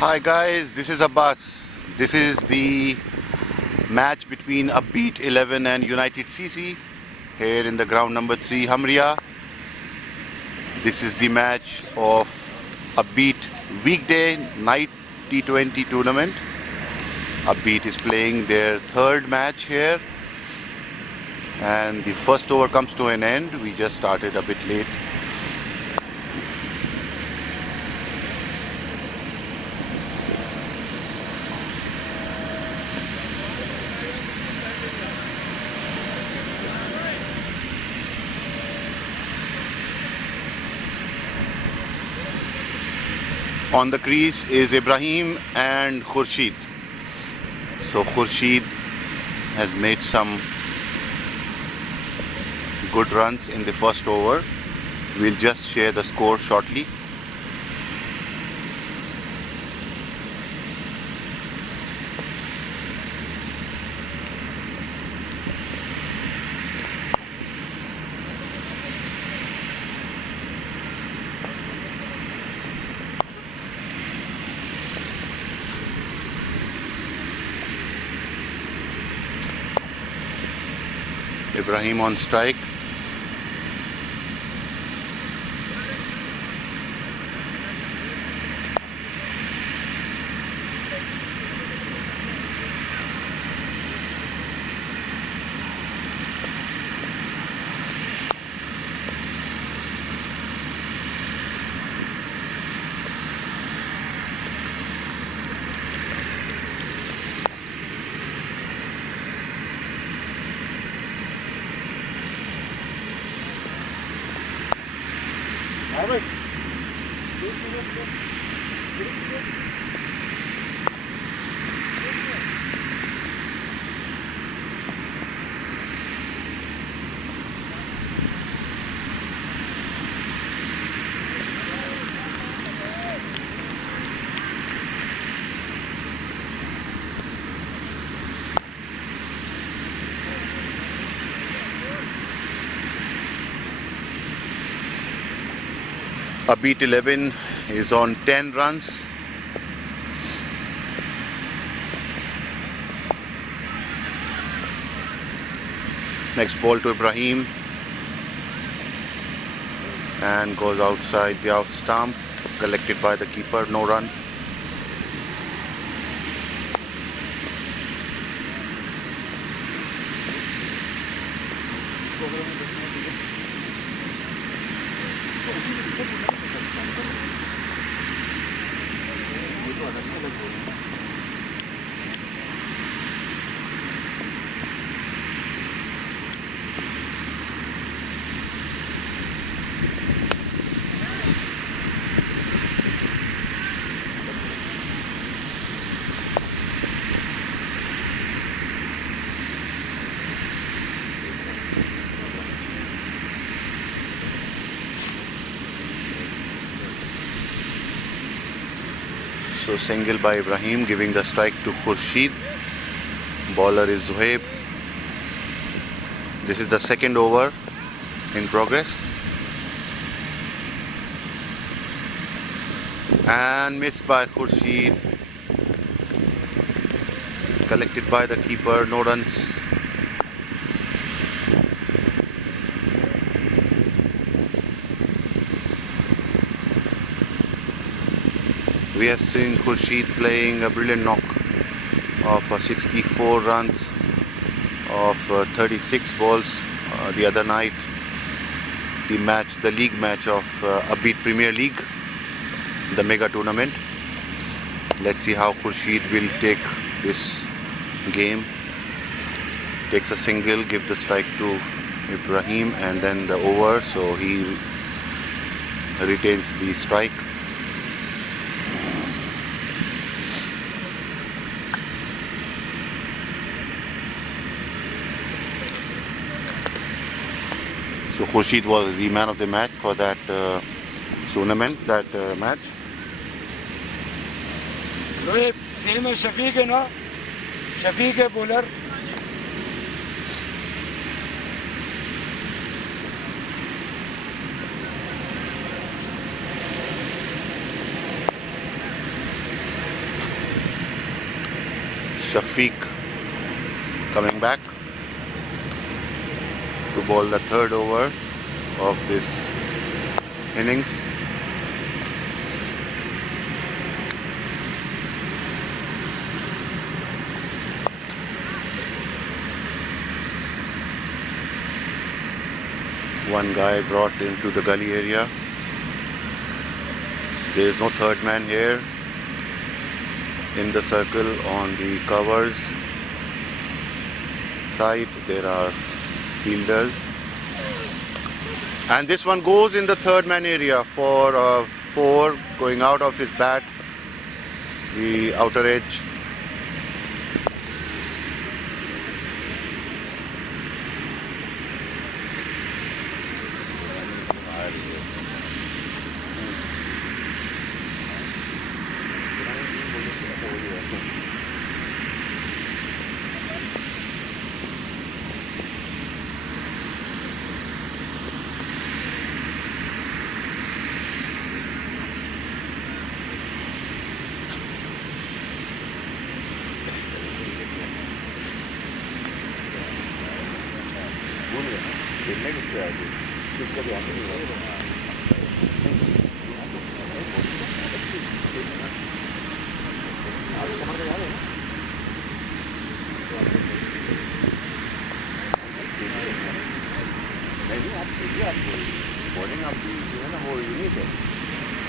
Hi guys, this is Abbas. This is the match between Upbeat XI and United CC here in the ground number 3 Hamriyah. This is the match of Upbeat Weekday night T20 tournament. Upbeat is playing their third match here and the first over comes to an end. We just started a bit late. On the crease is Ibrahim and Khurshid. So Khurshid has made some good runs in the first over. We'll just share the score shortly. Ibrahim on strike. Upbeat 11 is on 10 runs. Next ball to Ibrahim and goes outside the out stump, collected by the keeper, no run. So single by Ibrahim, giving the strike to Khurshid. Bowler is Zuhaib. This is the second over in progress. And missed by Khurshid. Collected by the keeper, no runs. We have seen Khurshid playing a brilliant knock of 64 runs of 36 balls the other night. The league match of Upbeat Premier League, the mega tournament. Let's see how Khurshid will take this game. Takes a single, give the strike to Ibrahim and then the over, so he retains the strike. So Khurshid was the man of the match for that tournament, that match. same as Shafiq, no? Shafiq bowler. Shafiq coming back to bowl the third over of this innings. One guy brought into the gully area. There is no third man here. In the circle on the covers side there are fielders, and this one goes in the third man area for 4, going out of his bat, the outer edge.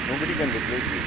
Nobody can replace you.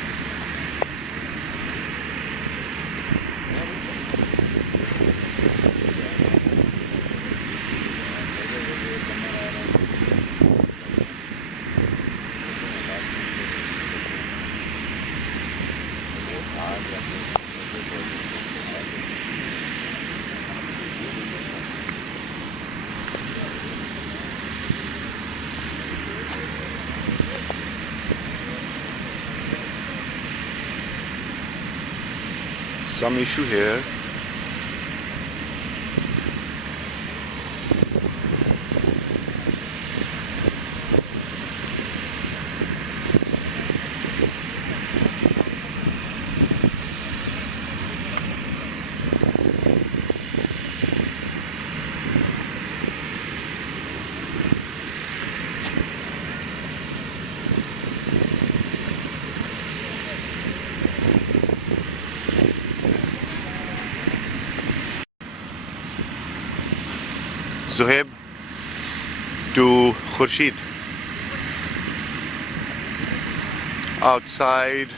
Some issue here. Zohaib to Khurshid. Outside.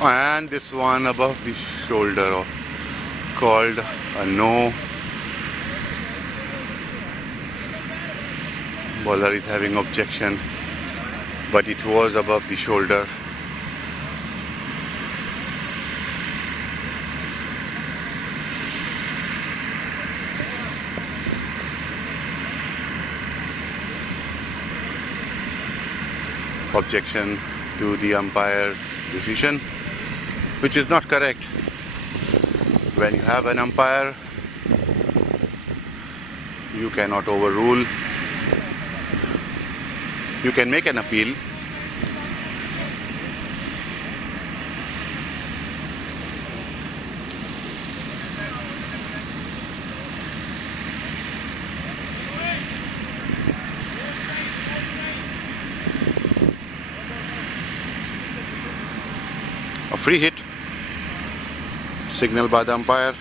And this one above the shoulder called a no. Bowler is having objection, but it was above the shoulder. Objection to the umpire decision, which is not correct. When you have an umpire, you cannot overrule. You can make an appeal. A free hit, signal by the umpire.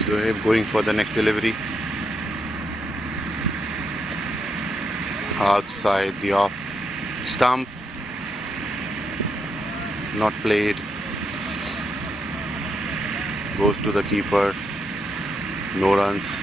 Zohaib going for the next delivery. Outside the off stump, not played. Goes to the keeper, no runs.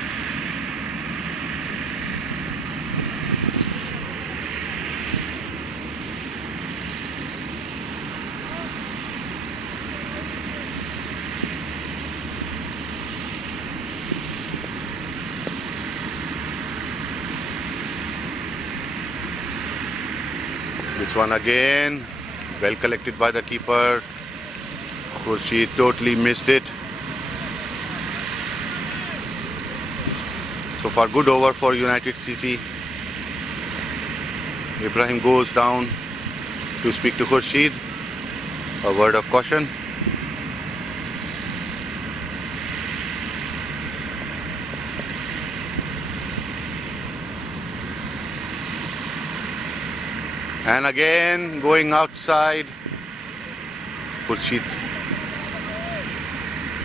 This one again, well collected by the keeper. Khurshid totally missed it. So far, good over for United CC. Ibrahim goes down to speak to Khurshid. A word of caution. And again going outside. Khurshid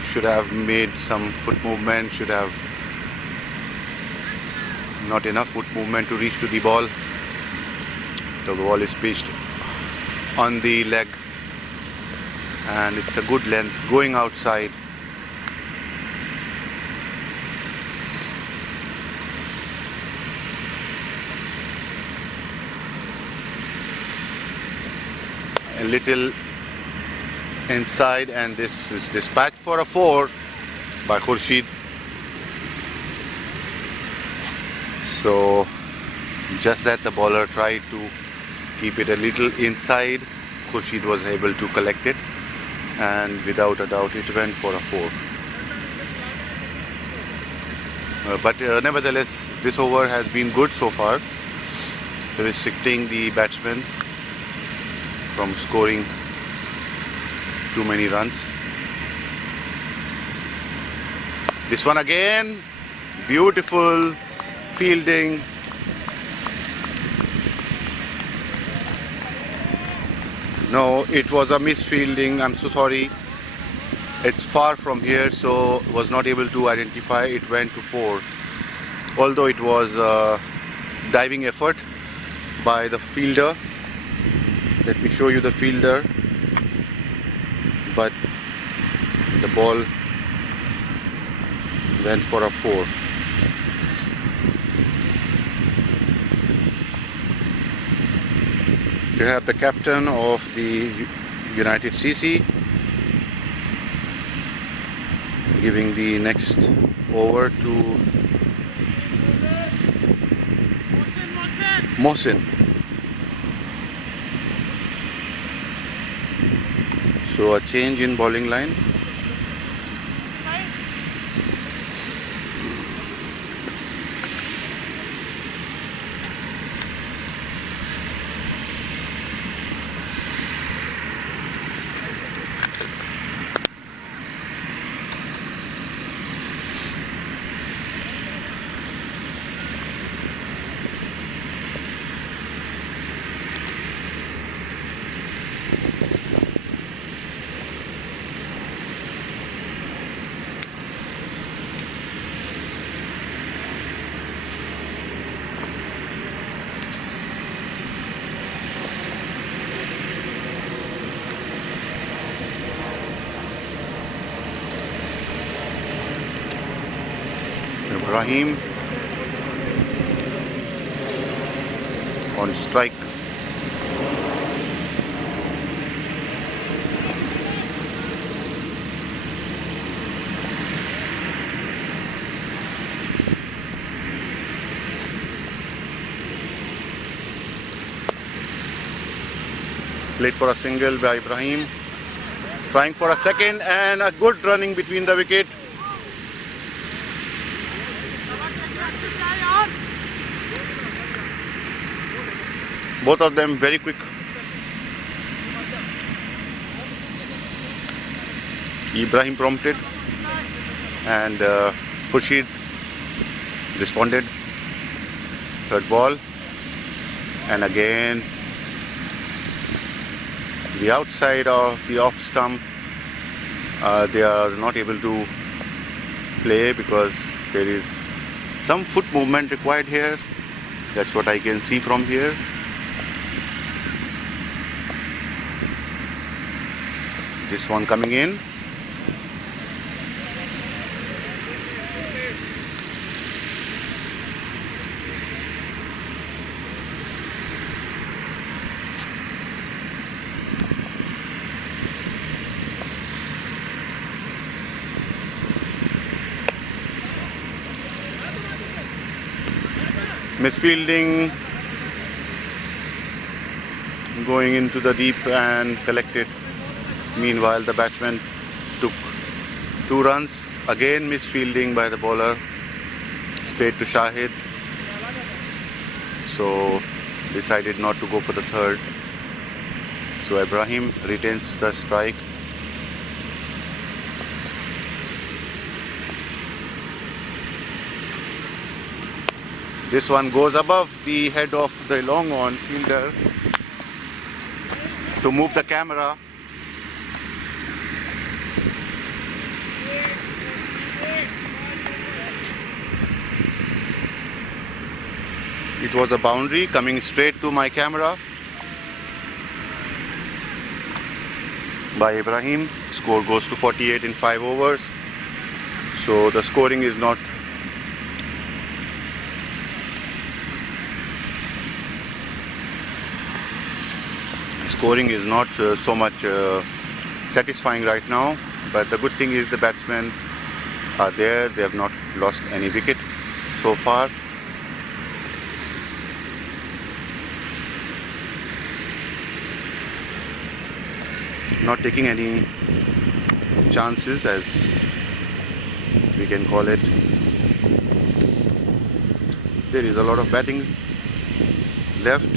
should have made some foot movement, should have not enough foot movement to reach to the ball. The ball is pitched on the leg and it's a good length going outside. A little inside, and this is dispatched for a 4 by Khurshid. So just that the bowler tried to keep it a little inside, Khurshid was able to collect it, and without a doubt it went for a 4. But nevertheless, this over has been good so far, restricting the batsman from scoring too many runs. This one again, beautiful fielding. No, it was a misfielding. I'm so sorry. It's far from here, so was not able to identify. It went to 4. Although it was a diving effort by the fielder. Let me show you the fielder. But the ball went for a 4. You have the captain of the United CC giving the next over to Mohsin. So a change in bowling line. Ibrahim on strike. Played for a single by Ibrahim. Trying for a second, and a good running between the wicket. Both of them very quick. Ibrahim prompted and Khurshid responded. Third ball, and again the outside of the off stump. They are not able to play because there is some foot movement required here. That's what I can see from here. This one coming in. Misfielding going into the deep and collected. Meanwhile, the batsman took 2 runs. Again, misfielding by the bowler. Stayed to Shahid. So decided not to go for the third. So Ibrahim retains the strike. This one goes above the head of the long on fielder. To move the camera, it was a boundary coming straight to my camera by Ibrahim. Score goes to 48 in 5 overs. So the scoring is not so much satisfying right now, but the good thing is the batsmen are there. They have not lost any wicket so far. Not taking any chances, as we can call it. There is a lot of batting left.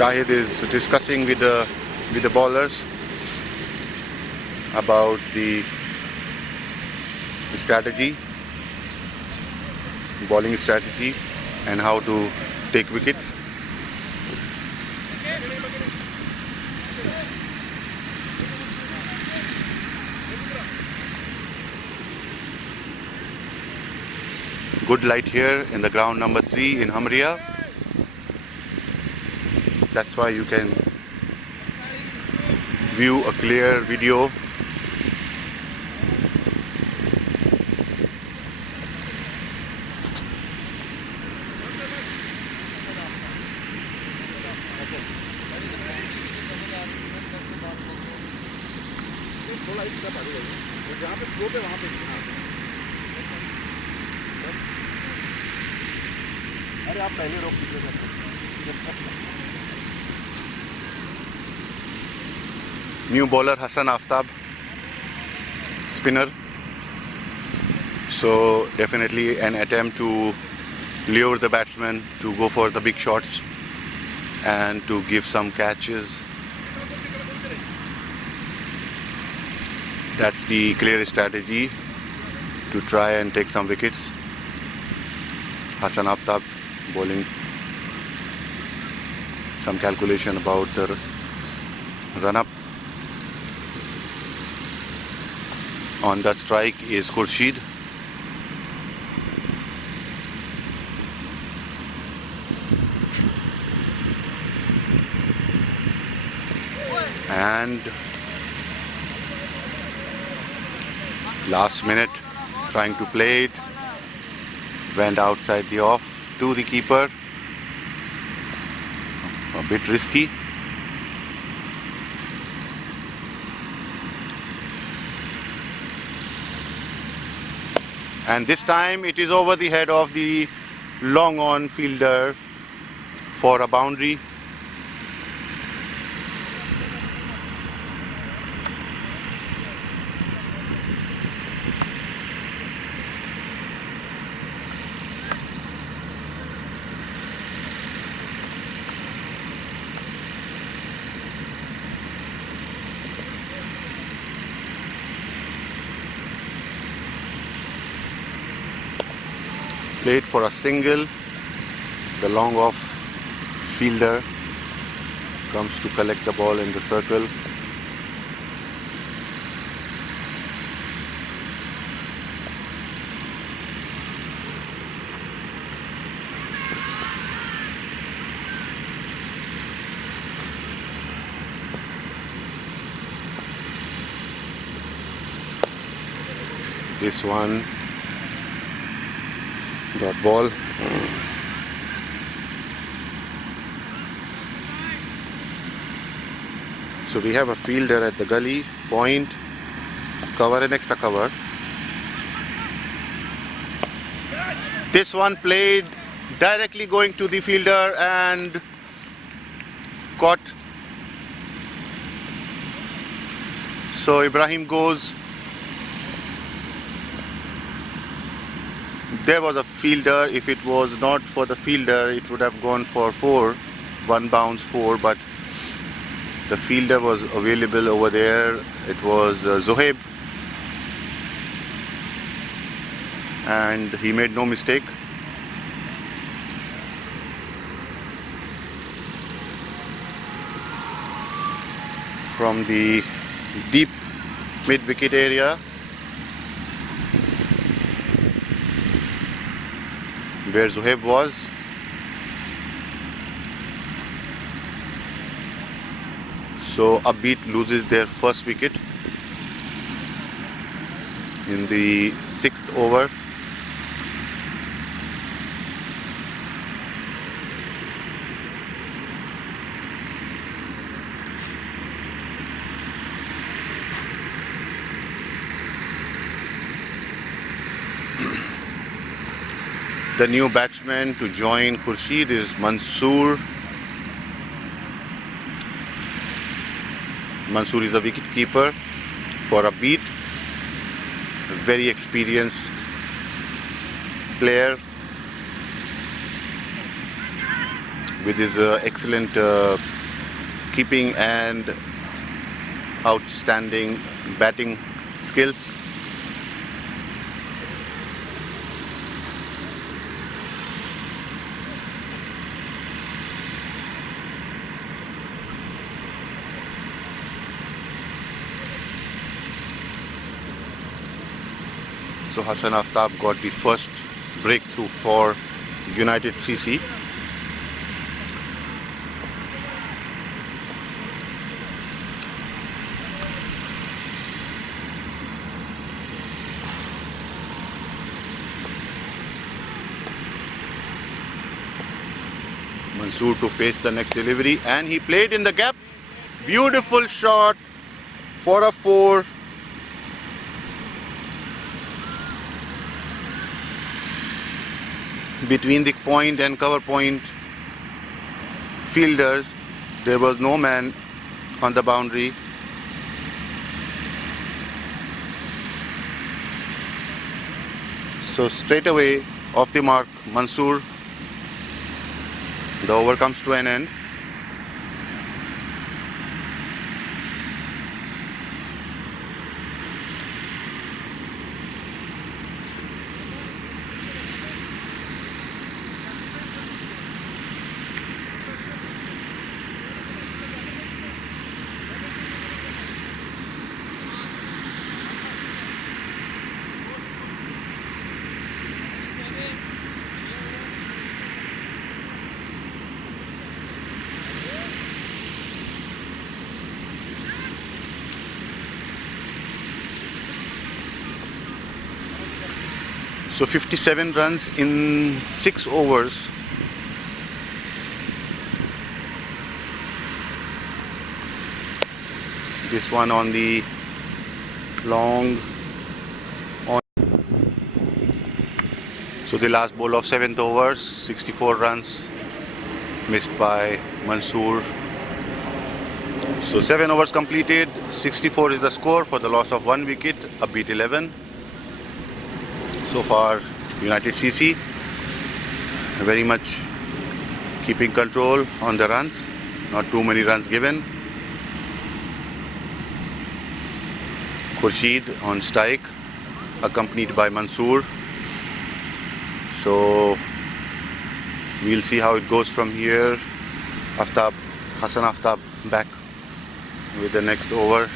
Shahid is discussing with the bowlers about the strategy, bowling strategy, and how to take wickets. Good light here in the ground number 3 in Hamriyah. That's why you can view a clear video. अरे आप पहले रोक दीजिए। New bowler Hassan Aftab, spinner. So definitely an attempt to lure the batsman to go for the big shots and to give some catches. That's the clear strategy, to try and take some wickets. Hassan Aftab bowling, some calculation about the run-up. On the strike is Khurshid. And last minute trying to play it, went outside the off to the keeper. A bit risky. And this time it is over the head of the long on fielder for a boundary. Played for a single. The long off fielder comes to collect the ball in the circle. This one got ball. So we have a fielder at the gully, point, cover and extra cover. This one played directly going to the fielder and caught. So Ibrahim goes. There was a fielder. If it was not for the fielder, it would have gone for 4, 1 bounce 4, but the fielder was available over there. It was Zohaib, and he made no mistake. From the deep mid-wicket area, where Zohaib was, so Upbeat loses their first wicket in the 6th over. The new batsman to join Khurshid is Mansoor. Mansoor is a wicket keeper for Upbeat, a very experienced player with his excellent keeping and outstanding batting skills. So Hassan Aftab got the first breakthrough for United CC. Mansoor to face the next delivery, and he played in the gap. Beautiful shot for a 4. Between the point and cover point fielders, there was no man on the boundary. So straight away off the mark, Mansoor. The over comes to an end. So 57 runs in 6 overs. This one on the long on. So the last ball of 7th over, 64 runs missed by Mansoor. So 7 overs completed, 64 is the score for the loss of 1 wicket, Upbeat 11. So far, United CC very much keeping control on the runs, not too many runs given. Khurshid on strike, accompanied by Mansoor. So we'll see how it goes from here. Aftab, Hassan Aftab back with the next over,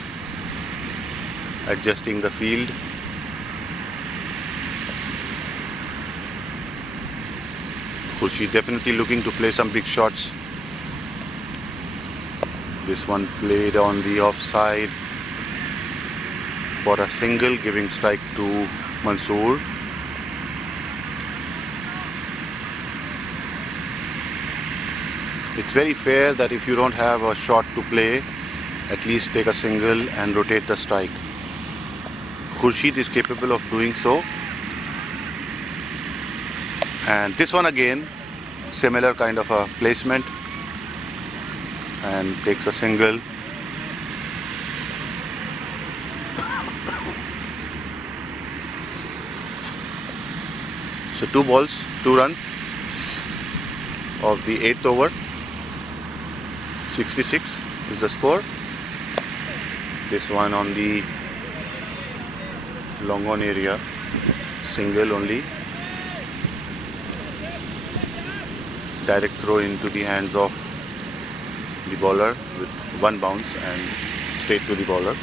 adjusting the field. Khurshid definitely looking to play some big shots. This one played on the offside for a single, giving strike to Mansoor. It's very fair that if you don't have a shot to play, at least take a single and rotate the strike. Khurshid is capable of doing so. And this one again, similar kind of a placement, and takes a single. So 2 balls, 2 runs of the 8th over. 66 is the score. This one on the long on area, single only. Direct throw into the hands of the bowler with 1 bounce and straight to the bowler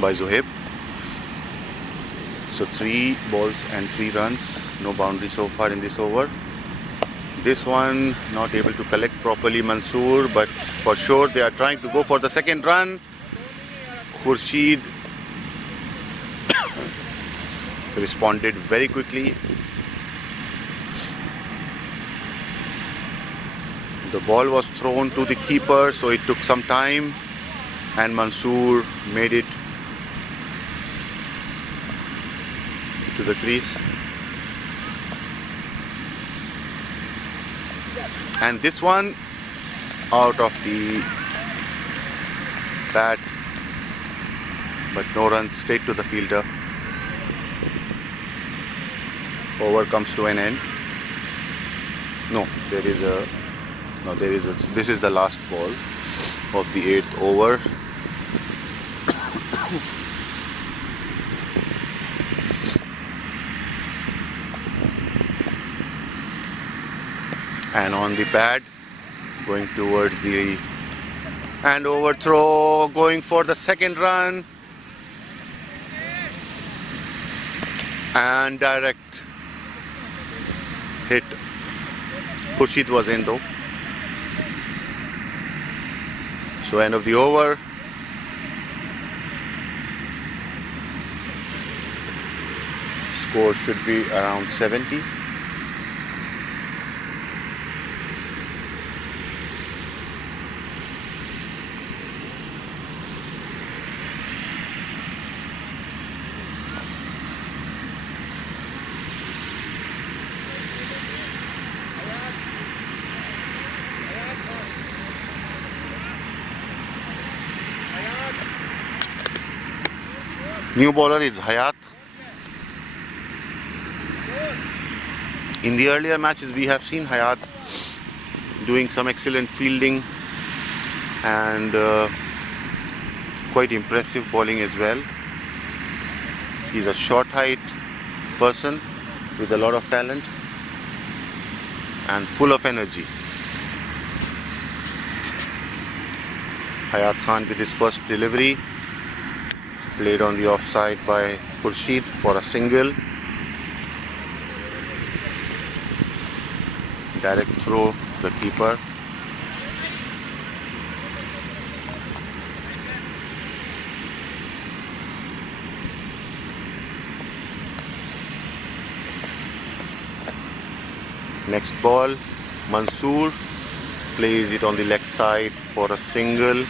by Zohaib. So 3 balls and 3 runs, no boundary so far in this over. This one not able to collect properly Mansoor, but for sure they are trying to go for the second run. Khurshid responded very quickly. The ball was thrown to the keeper, so it took some time, and Mansoor made it to the crease. And this one out of the bat, but no runs, straight to the fielder. Over comes to an end. This is the last ball of the 8th over. And on the pad, going towards the and overthrow, going for the second run, and direct hit. Khurshid was in though. So end of the over. Score should be around 70. New bowler is Hayat. In the earlier matches we have seen Hayat doing some excellent fielding and quite impressive bowling as well. He's a short height person with a lot of talent and full of energy. Hayat Khan with his first delivery, played on the offside by Khurshid for a single. Direct throw to the keeper. Next ball, Mansoor plays it on the leg side for a single.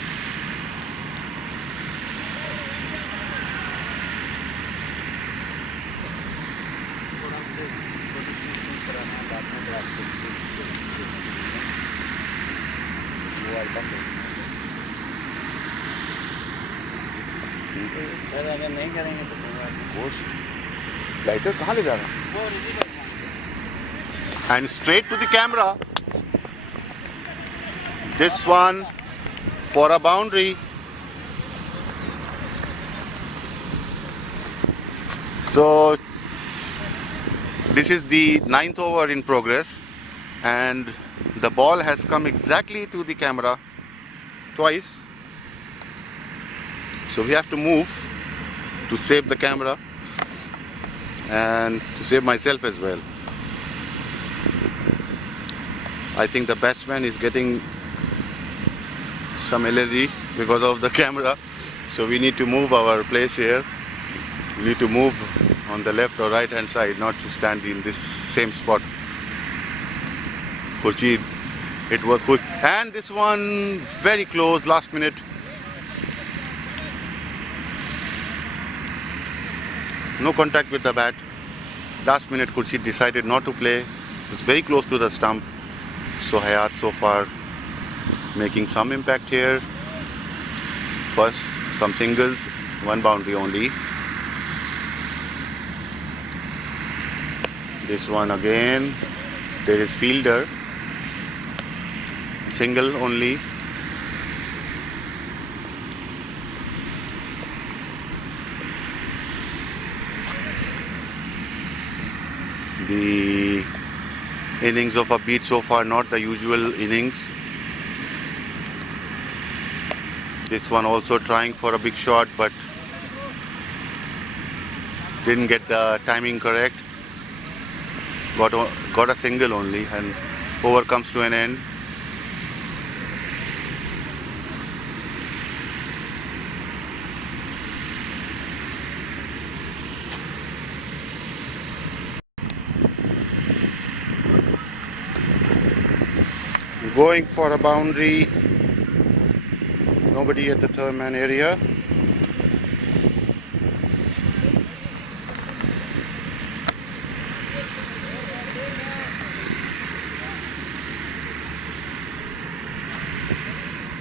अगर नहीं करेंगे तो lighter कहाँ ले जा रहा है? And straight to the camera. This one for a boundary. So this is the 9th over in progress, and the ball has come exactly to the camera twice. So we have to move to save the camera and to save myself as well. I think the batsman is getting some allergy because of the camera, so we need to move our place here. We need to move on the left or right hand side, not to stand in this same spot. Khurshid, it was quick, and this one very close, last minute. no contact with the bat. Last minute Khurshid decided not to play. It's very close to the stump. So Hayat so far making some impact here. First some singles, one boundary only. This one again, there is fielder, single only. The innings of Upbeat so far not the usual innings. This one also trying for a big shot but didn't get the timing correct. Got a single only and over comes to an end. Going for a boundary. Nobody at the third man area.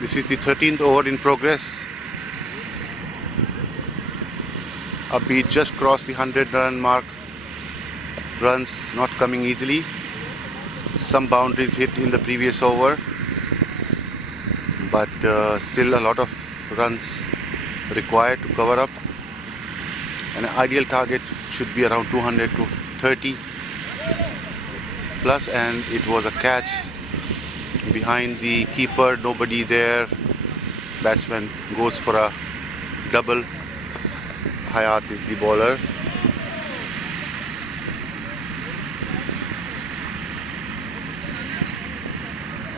This is the 13th over in progress. Upbeat just crossed the 100-run mark. Runs not coming easily. Some boundaries hit in the previous over, but still a lot of runs required to cover up. An ideal target should be around 200 to 30 plus, and it was a catch behind the keeper, nobody there. Batsman goes for a double. Hayat is the bowler.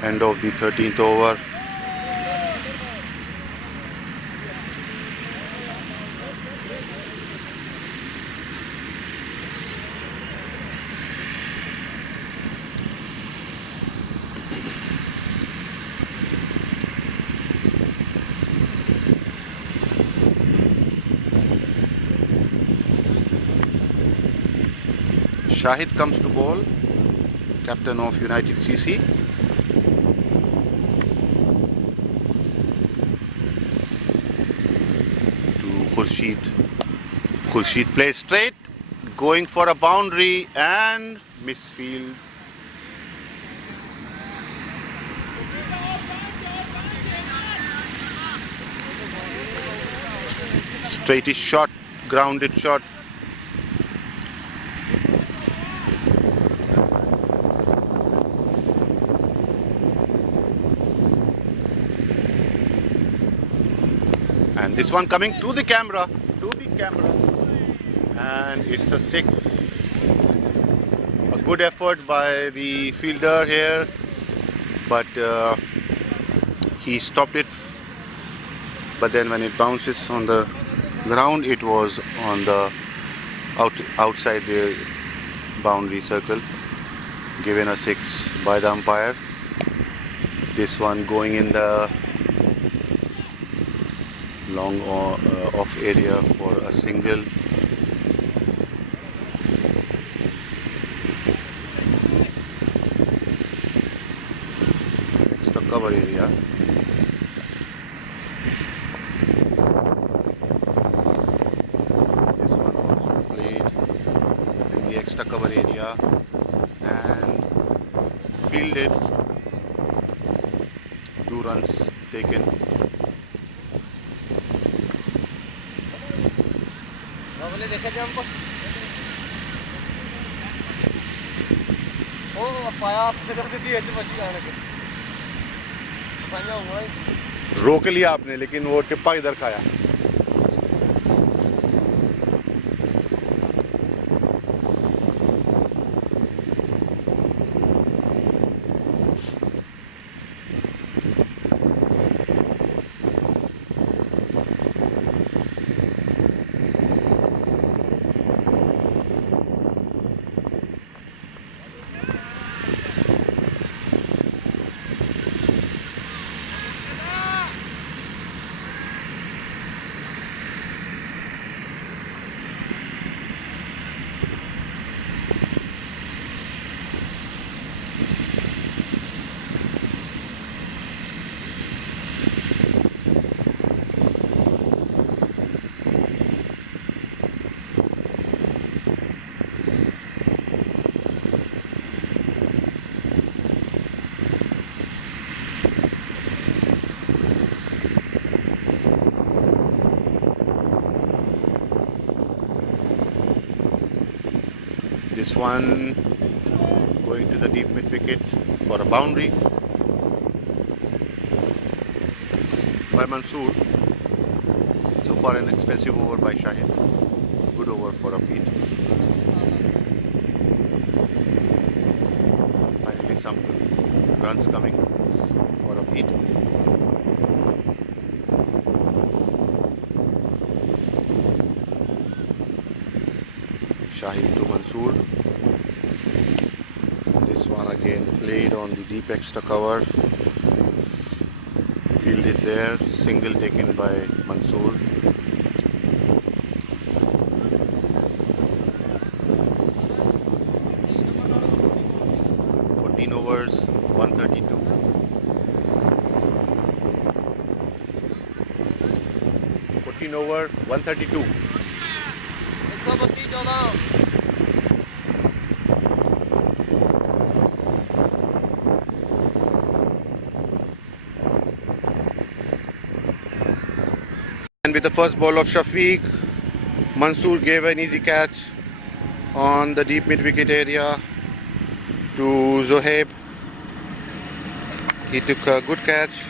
End of the 13th over. Shahid comes to bowl, captain of United CC. Khurshid. Khurshid plays straight, going for a boundary and misfield. Straightish shot, grounded shot. And this one coming to the camera, and it's a 6. A good effort by the fielder here, but he stopped it. But then when it bounces on the ground, it was on the outside the boundary circle. Given a 6 by the umpire. This one going in the long off area for a single. Extra cover area. This one also played in the extra cover area and fielded. 2 runs taken. रोक लिया आपने, लेकिन वो टिप्पा इधर खाया. This one going to the deep mid wicket for a boundary by Mansoor. So far an expensive over by Shahid. Good over for Upbeat. Finally some runs coming for Upbeat. Shahid to Mansoor. This one again played on the deep extra cover. Fielded there. Single taken by Mansoor. Overs, 132. Over 132. And with the first ball of Shafiq, Mansoor gave an easy catch on the deep mid wicket area to Zohaib. He took a good catch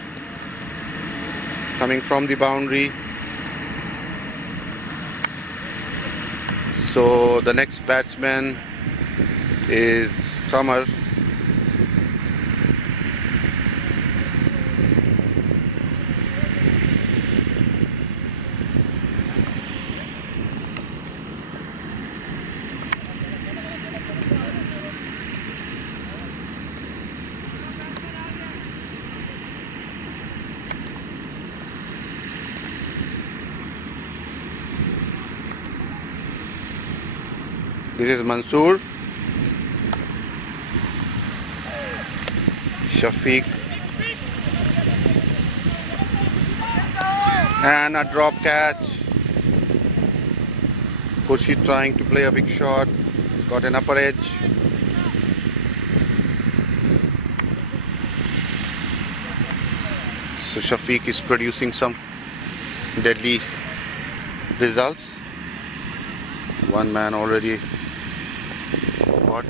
coming from the boundary. So the next batsman is Qamar. This is Mansoor, Shafiq, and a drop catch. Khurshid trying to play a big shot, got an upper edge. So Shafiq is producing some deadly results. One man already caught.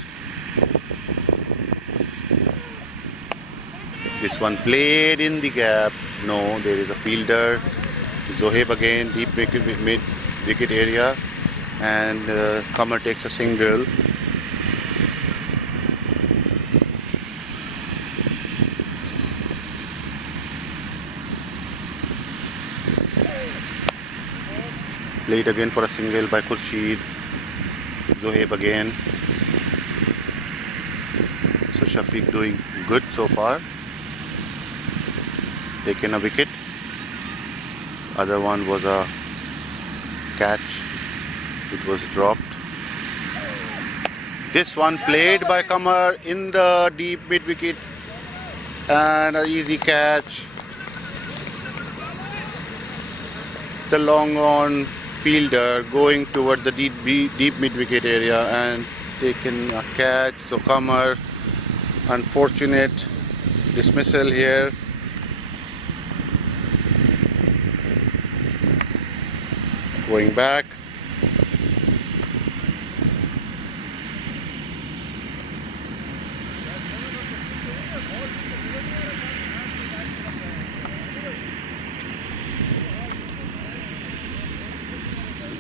This one played in the gap. No, there is a fielder. Zohaib again, deep mid wicket area, and Qamar takes a single. Played again for a single by Khurshid. Zohaib again. So Shafiq doing good so far. Taken a wicket. Other one was a catch. It was dropped. This one played by Qamar in the deep mid wicket, and an easy catch. The long on fielder going towards the deep mid wicket area and taken a catch. So Qamar, unfortunate dismissal here. Going back.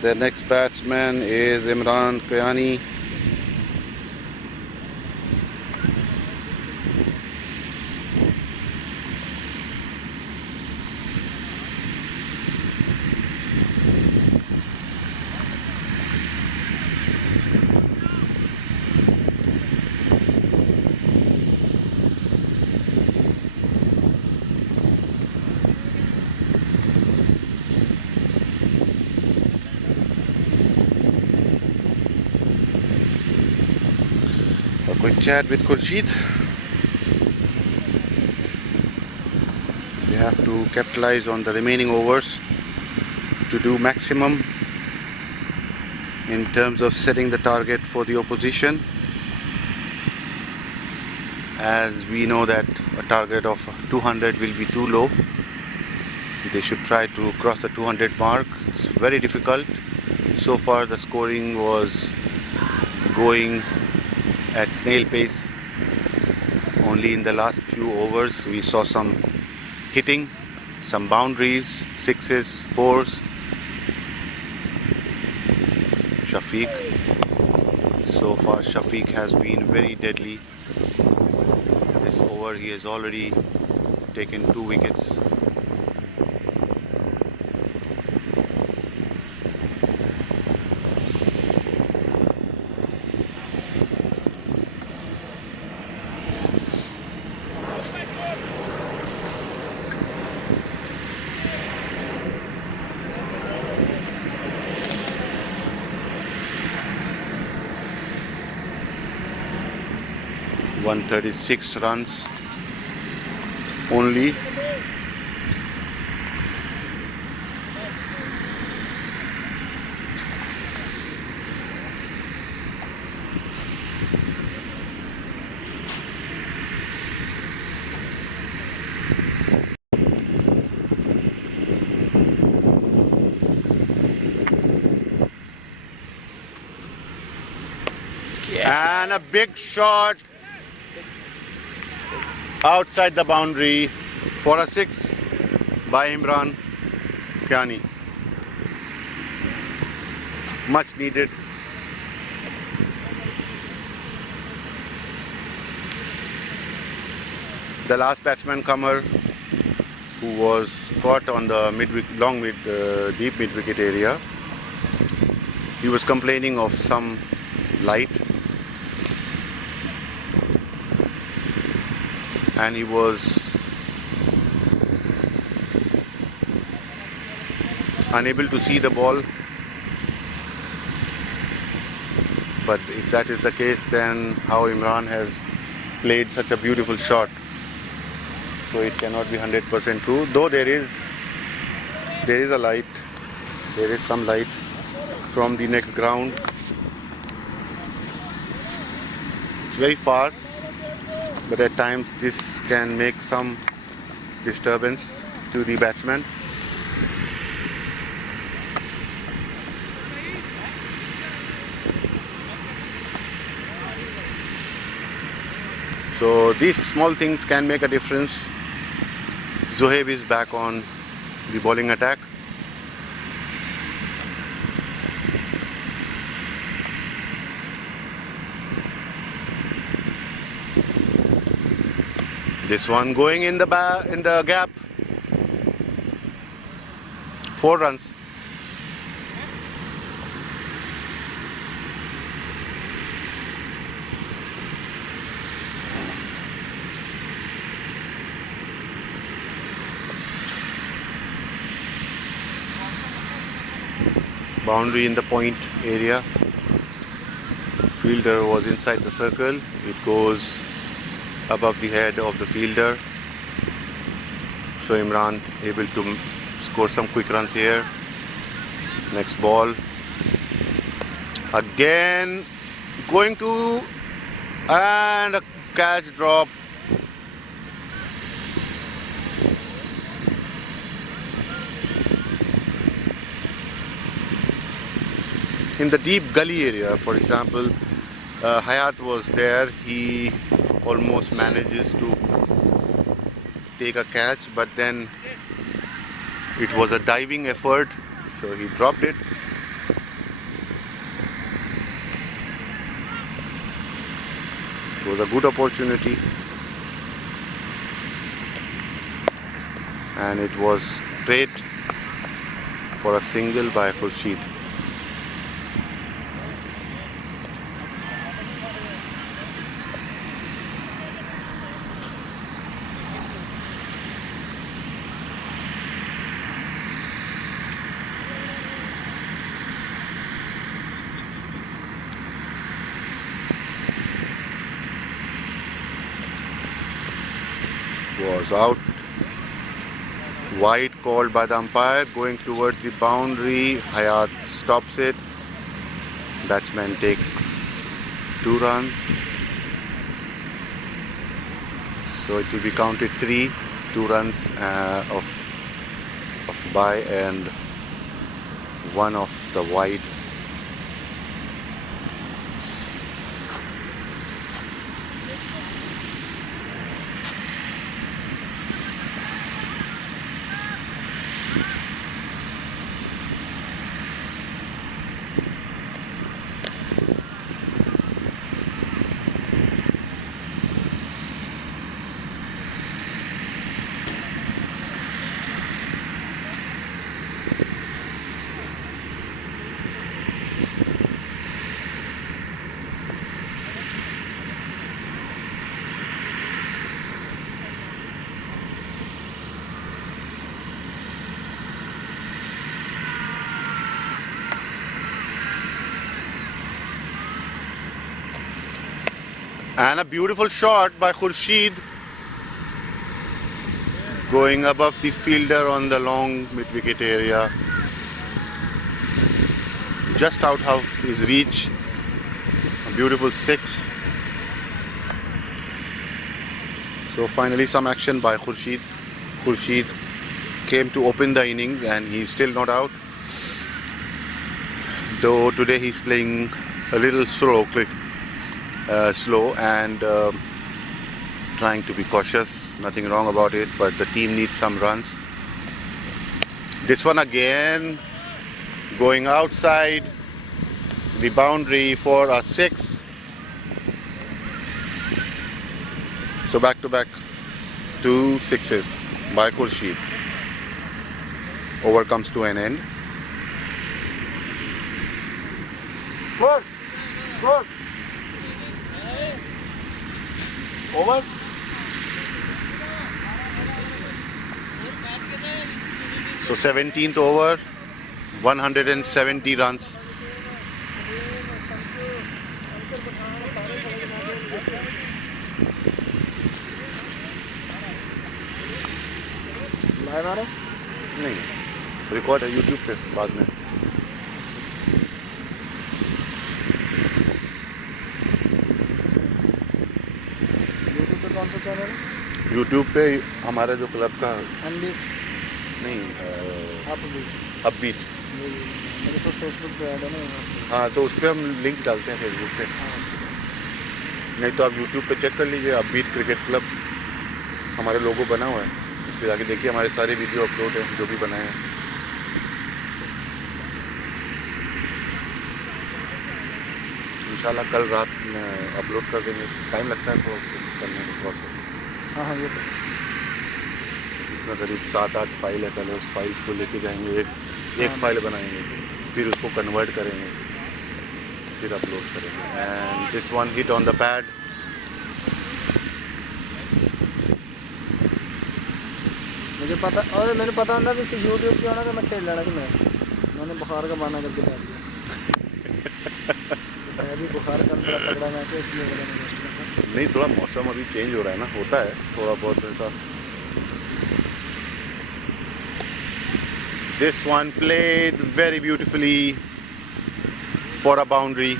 The next batsman is Imran Qayani. A quick chat with Khurshid. They have to capitalize on the remaining overs to do maximum in terms of setting the target for the opposition. As we know that a target of 200 will be too low. They should try to cross the 200 mark. It's very difficult. So far the scoring was going at snail pace. Only in the last few overs we saw some hitting, some boundaries, sixes, fours. Shafiq. So far Shafiq has been very deadly. This over he has already taken 2 wickets. (136 runs only). And a big shot outside the boundary for a six by Imran Kyani. Much needed. The last batsman Qamar, who was caught on the deep mid wicket area, he was complaining of some light, and he was unable to see the ball. But if that is the case, then how Imran has played such a beautiful shot, so it cannot be 100% true. Though there is a light, there is some light from the next ground. It's very far, but at times this can make some disturbance to the batsman. So these small things can make a difference. Zohaib is back on the bowling attack. This one going in the gap. 4 runs. Boundary in the point area. Fielder was inside the circle. It goes above the head of the fielder. So Imran able to score some quick runs here. Next ball. Again going to, and a catch drop. In the deep gully area, for example, Hayat was there. He almost manages to take a catch, but then it was a diving effort, so he dropped it. It was a good opportunity, and it was straight for a single by Khurshid. Was out. Wide called by the umpire, going towards the boundary. Hayat stops it. Batsman takes 2 runs. So it will be counted 3, 2 runs of by and 1 of the wide. And a beautiful shot by Khurshid, going above the fielder on the long mid-wicket area, just out of his reach. A beautiful six. So finally some action by Khurshid. Khurshid came to open the innings and he's still not out. Though today he's playing a little slow and trying to be cautious. Nothing wrong about it, but the team needs some runs. This one again going outside the boundary for a six. So back to back 2 sixes by Khurshid. Over comes to an end. Good. Good. Over. So 17th over, 170 runs. Live आ रहा है? नहीं, record है YouTube पे बाद में. YouTube पे कौन सा चैनल है? यूट्यूब पे हमारा जो क्लब का नहीं नहीं अपबीट. मेरे को फेसबुक पे ऐड है ना. हाँ, तो उस पर हम लिंक डालते हैं फेसबुक पे. नहीं तो आप यूट्यूब पे चेक कर लीजिए, अपबीट क्रिकेट क्लब हमारे लोगो बना हुआ है. उस पर जाके देखिए, हमारे सारे वीडियो अपलोड है जो भी बनाए हैं. इंशाल्लाह कल रात में अपलोड कर देंगे. टाइम लगता है तो करने में प्रोसेस. हाँ ये तो इसमें करीब 7-8 फाइल है. पहले उस फाइल्स को लेके जाएंगे, एक फाइल बनाएंगे, फिर उसको कन्वर्ट करेंगे, फिर अपलोड करेंगे. And this one hit on the pad. मुझे पता था कि यूट्यूब पे आना तो मैं खेल लेना. कि मैंने बुखार का बहाना करके डाल दिया. अभी बुखार का बड़ा तगड़ा मैच है, इसलिए नहीं, थोड़ा मौसम अभी चेंज हो रहा है ना, होता है थोड़ा बहुत ऐसा. This one played very beautifully for a boundary.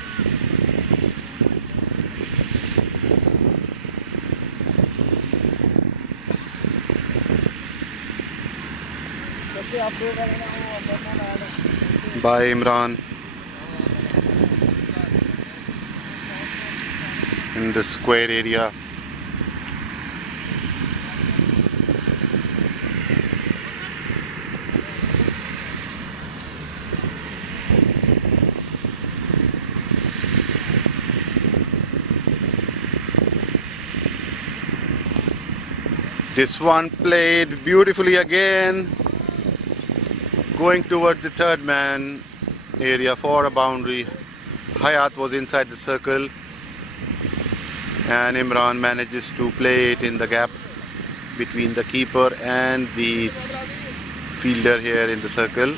By Imran in the square area. This one played beautifully again, going towards the third man area for a boundary. Hayat was inside the circle and Imran manages to play it in the gap between the keeper and the fielder here in the circle.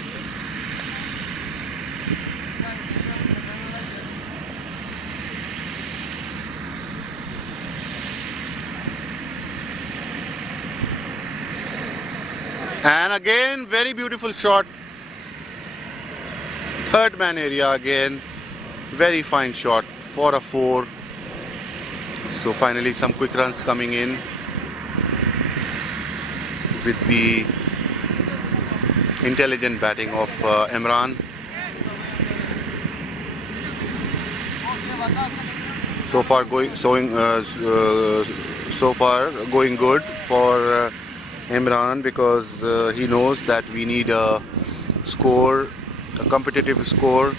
And again, very beautiful shot. Third man area again. Very fine shot for a 4. So finally some quick runs coming in with the intelligent batting of Imran. So far going good for Imran, because he knows that we need a score, a competitive score.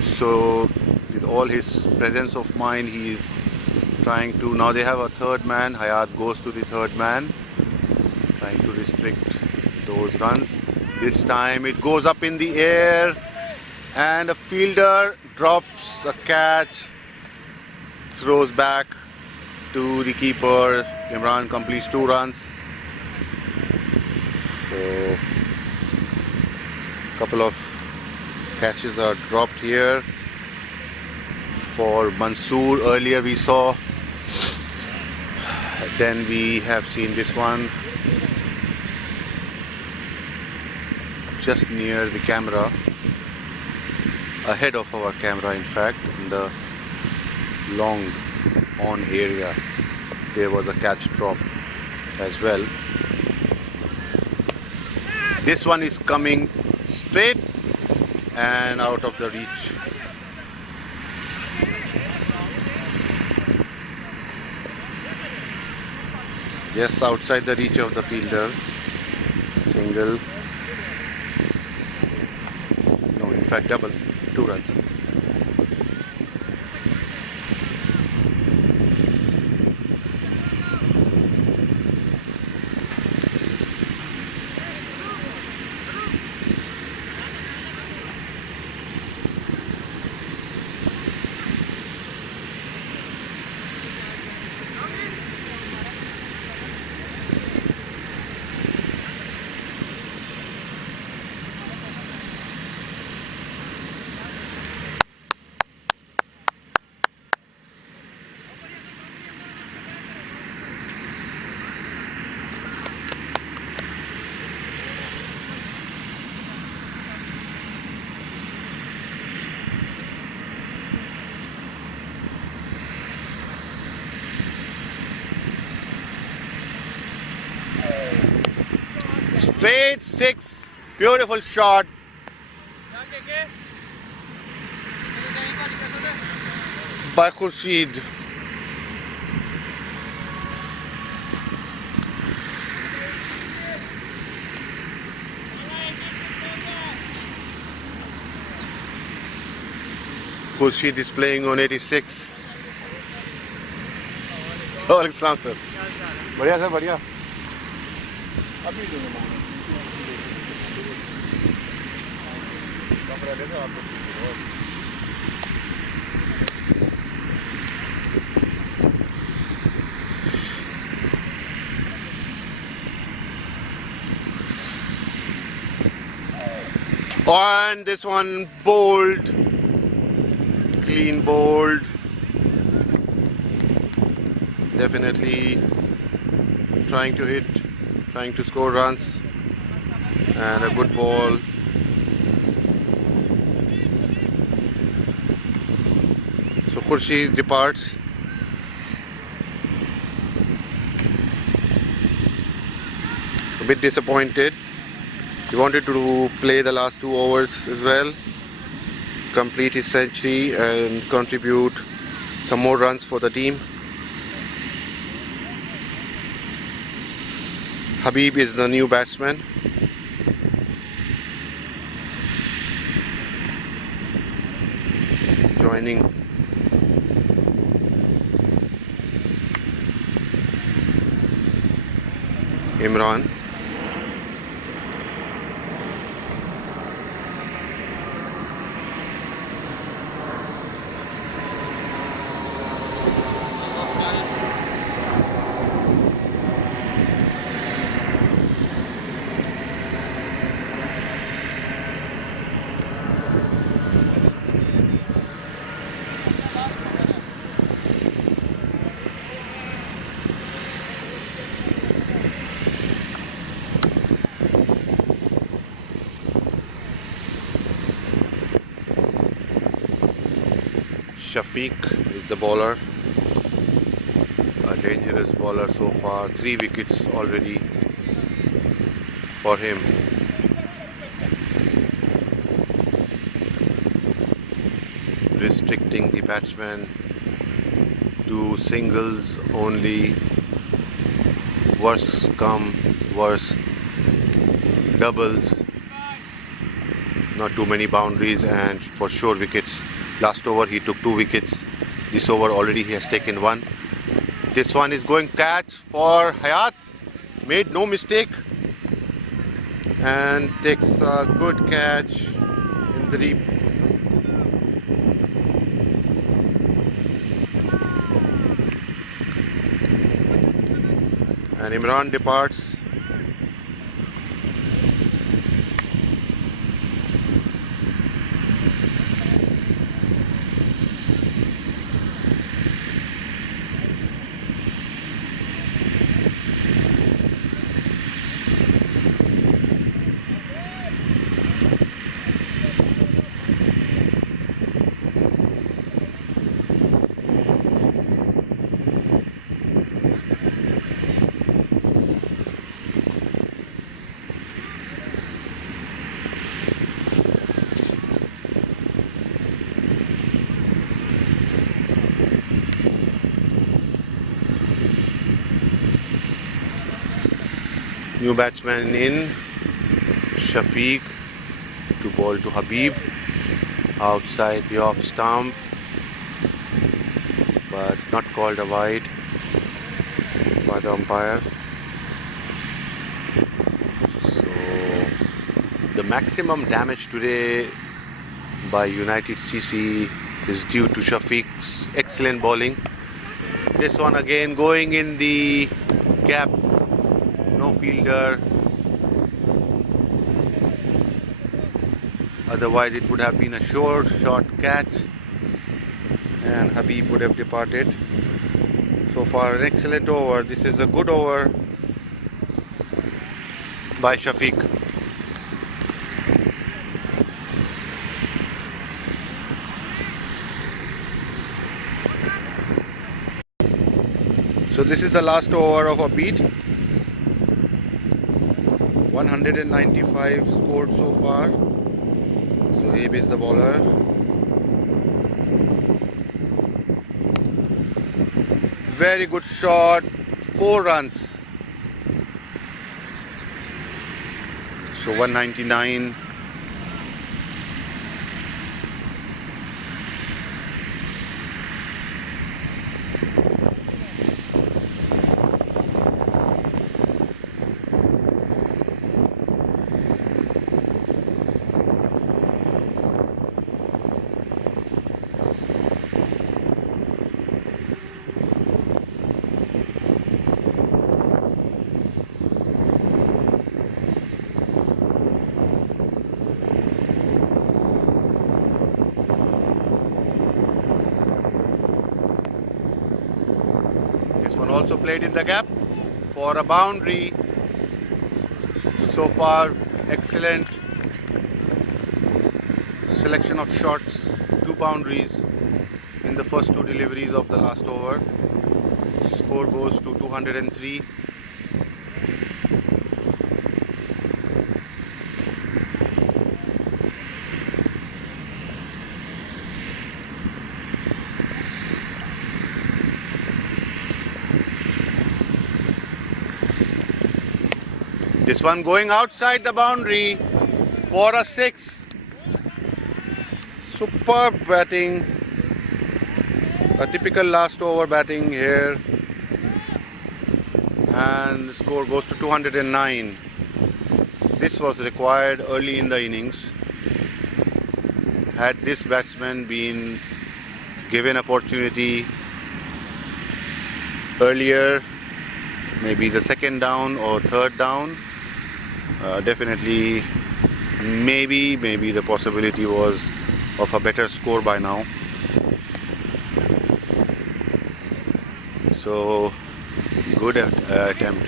So with all his presence of mind, he is trying to. Now they have a third man. Hayat goes to the third man, trying to restrict those runs. This time it goes up in the air and a fielder drops a catch, throws back to the keeper. Imran completes 2 runs. So couple of catches are dropped here for Mansoor. Earlier we saw Then we have seen this one just near the camera, ahead of our camera in fact, in the long on area. There was a catch drop as well. This one is coming straight and out of the reach. Just outside the reach of the fielder. Single. No, in fact double. 2 runs. Straight 6, beautiful shot. By Khurshid. Khurshid is playing on 86. Assalamu alaikum. बढ़िया sir बढ़िया. And this one bold, clean bold. Definitely trying to hit, trying to score runs, and a good ball. So Khurshid departs. A bit disappointed. He wanted to play the last 2 overs as well, complete his century and contribute some more runs for the team. Habib is the new batsman. Joining Imran. Shafiq is the bowler, a dangerous bowler so far. 3 wickets already for him. Restricting the batsman to singles only. Worse come worse, doubles, not too many boundaries, and for sure wickets. Last over he took 2 wickets. This over already he has taken 1. This one is going catch for Hayat. Made no mistake and takes a good catch in the deep. And Imran departs. New batsman in, Shafiq to ball to Habib, outside the off stump, but not called a wide by the umpire. So the maximum damage today by United CC is due to Shafiq's excellent bowling. This one again going in the gap, no fielder. Otherwise it would have been a short catch and Habib would have departed. So far an excellent over. This is a good over by Shafiq. So this is the last over of Upbeat. 195 scored so far. So Abe is the bowler. Very good shot, 4 runs. So 199. Also played in the gap for a boundary. So far excellent selection of shots, 2 boundaries in the first 2 deliveries of the last over. Score goes to 203. This one going outside the boundary for a 6. Superb batting. A typical last over batting here. And the score goes to 209. This was required early in the innings. Had this batsman been given opportunity earlier, maybe the second down or third down, definitely maybe the possibility was of a better score by now. So good attempt.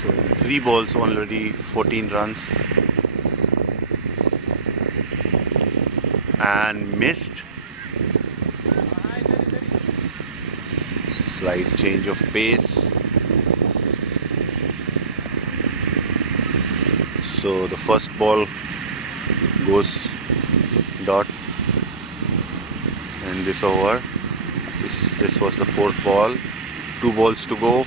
So 3 balls already, 14 runs. And missed. Slight change of pace. So the first ball goes dot in this over. This was the 4th ball. 2 balls to go.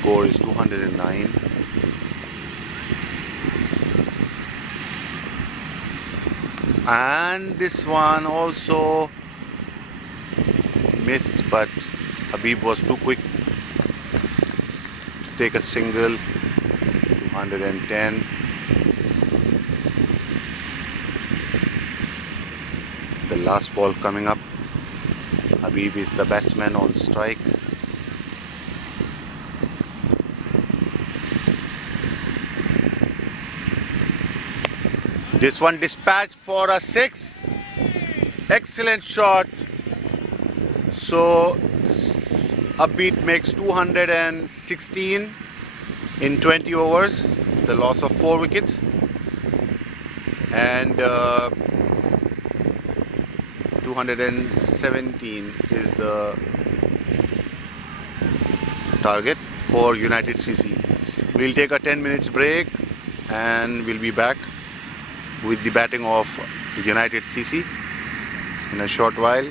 Score is 209. And this one also missed, but Habib was too quick to take a single. 210. The last ball coming up. Habib is the batsman on strike. This one dispatched for a 6. Excellent shot. So Upbeat makes 216 in 20 overs. The loss of 4 wickets. And 217 is the target for United CC. We'll take a 10 minutes break and we'll be back. with the batting of United CC in a short while.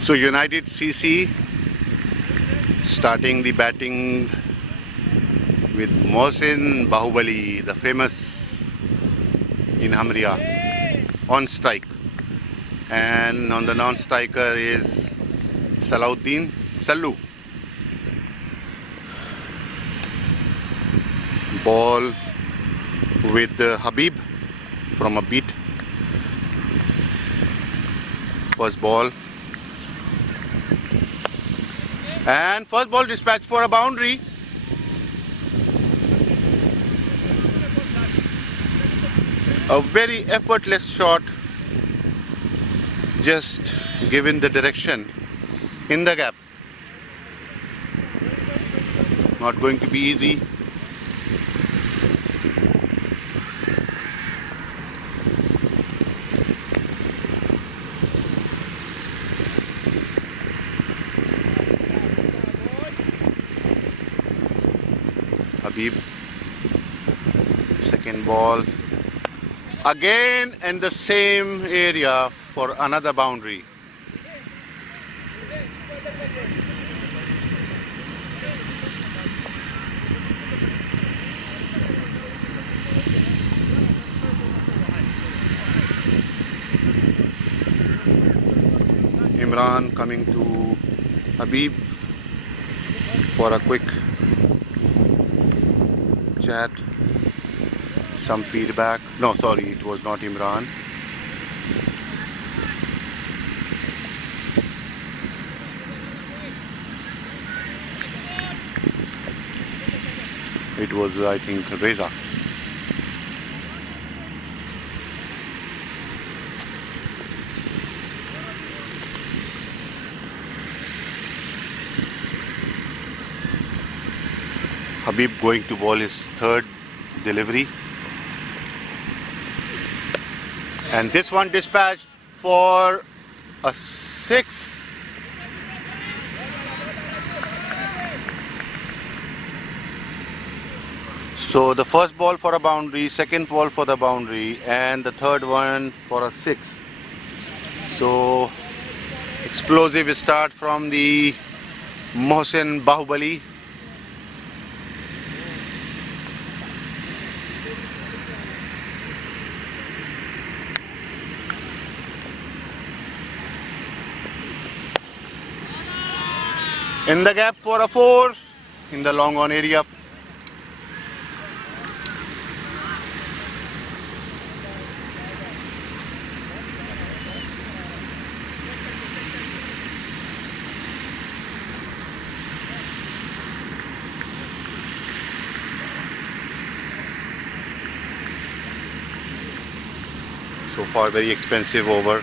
So United CC starting the batting with Mohsin Bahubali, the famous in Hamriyah, on strike. And on the non-striker is Salauddin Sallu. Ball with Habib from Upbeat. First ball. And first ball dispatched for a boundary. A very effortless shot, just given the direction in the gap. Not going to be easy. Habib, second ball. Again in the same area for another boundary. Imran coming to Habib for a quick chat. Some feedback. No, sorry, it was not Imran. It was, I think, Reza. Habib going to bowl his third delivery. And this one dispatched for a 6. So the first ball for a boundary, second ball for the boundary, and the third one for a 6. So explosive start from the Mohsin Bahubali. In the gap for a 4 in the long on area. So far very expensive over.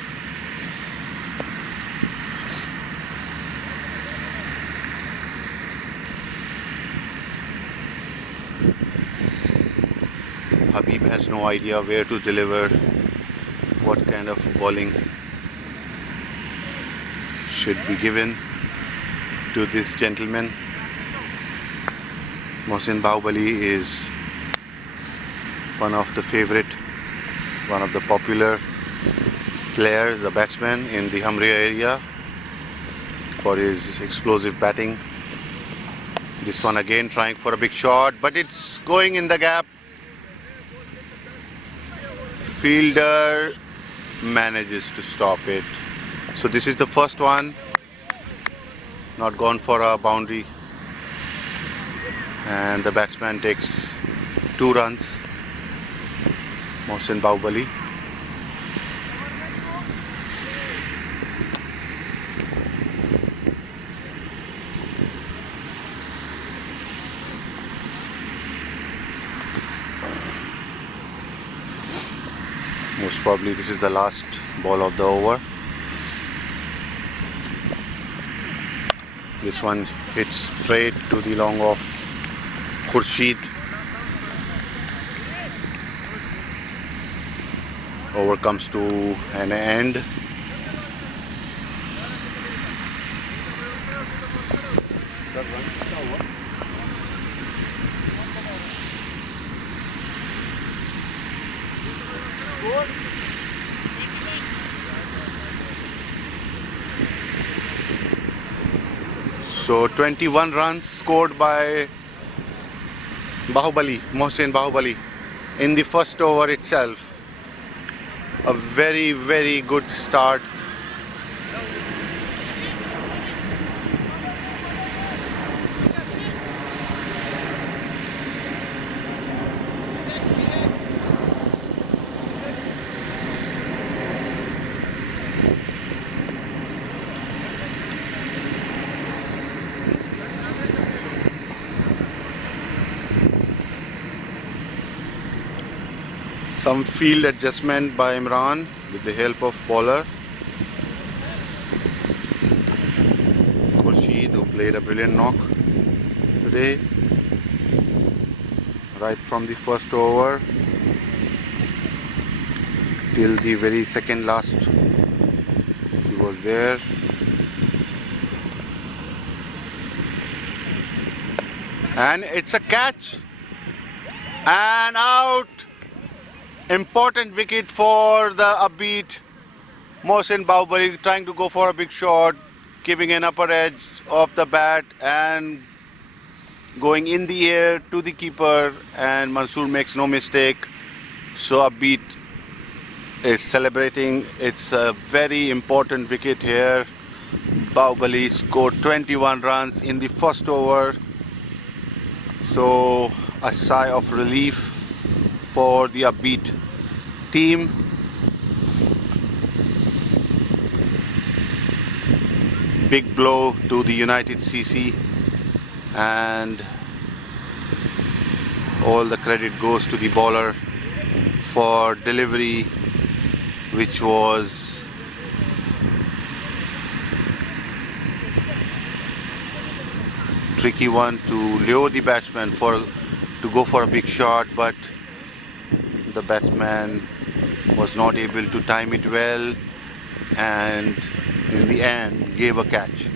Habib has no idea where to deliver, what kind of bowling should be given to this gentleman. Mohsin Bahubali is one of the favorite, one of the popular players, the batsman in the Hamriyah area for his explosive batting. This one again trying for a big shot, but it's going in the gap. Fielder manages to stop it. So this is the first one, not gone for a boundary, and the batsman takes 2 runs. Mohsin Bahubali. Most probably this is the last ball of the over. This one hits straight to the long of Khurshid. Over comes to an end. So 21 runs scored by Mohsin Bahubali in the first over itself. A very, very good start. Some field adjustment by Imran with the help of bowler Khurshid, who played a brilliant knock today. Right from the first over till the very second last, he was there. And it's a catch and out. Important wicket for the Upbeat. Mohsin Bahubali trying to go for a big shot, giving an upper edge of the bat and going in the air to the keeper, and Mansoor makes no mistake. So Upbeat is celebrating. It's a very important wicket here. Bahubali scored 21 runs in the first over. So a sigh of relief for the Upbeat team. Big blow to the United CC, and all the credit goes to the bowler for delivery, which was tricky one to lure the batsman to go for a big shot, but the batsman was not able to time it well, and in the end gave a catch.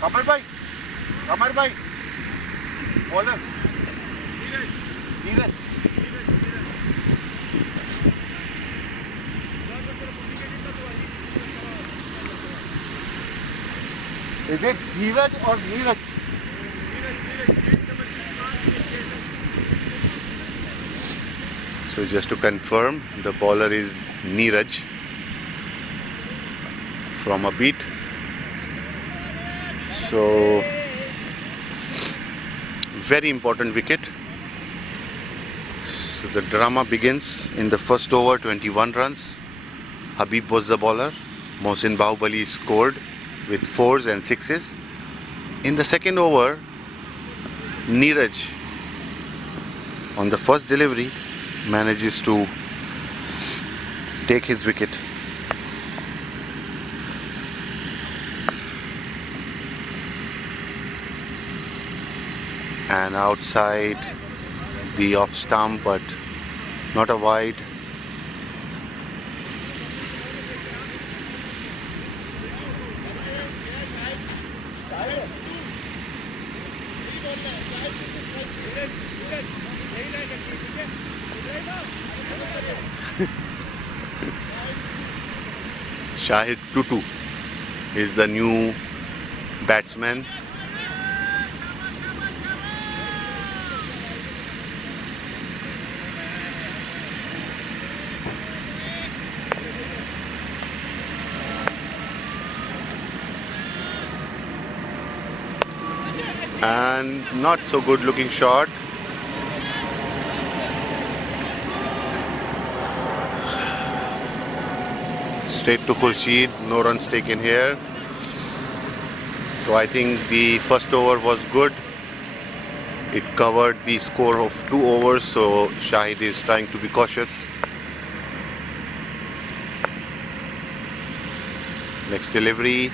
Kamar bhai, bowler. Neeraj. Is it Neeraj or Neeraj? So just to confirm, the bowler is Neeraj from Upbeat. So very important wicket. So the drama begins in the first over, 21 runs. Habib was the bowler. Mohsin Bahubali scored with 4s and 6s. In the second over, Neeraj on the first delivery manages to take his wicket. And outside the off stump, but not a wide. Shahid Tutu is the new batsman. And not so good looking shot. Straight to Khurshid, no runs taken here. So I think the first over was good. It covered the score of 2 overs, so Shahid is trying to be cautious. Next delivery,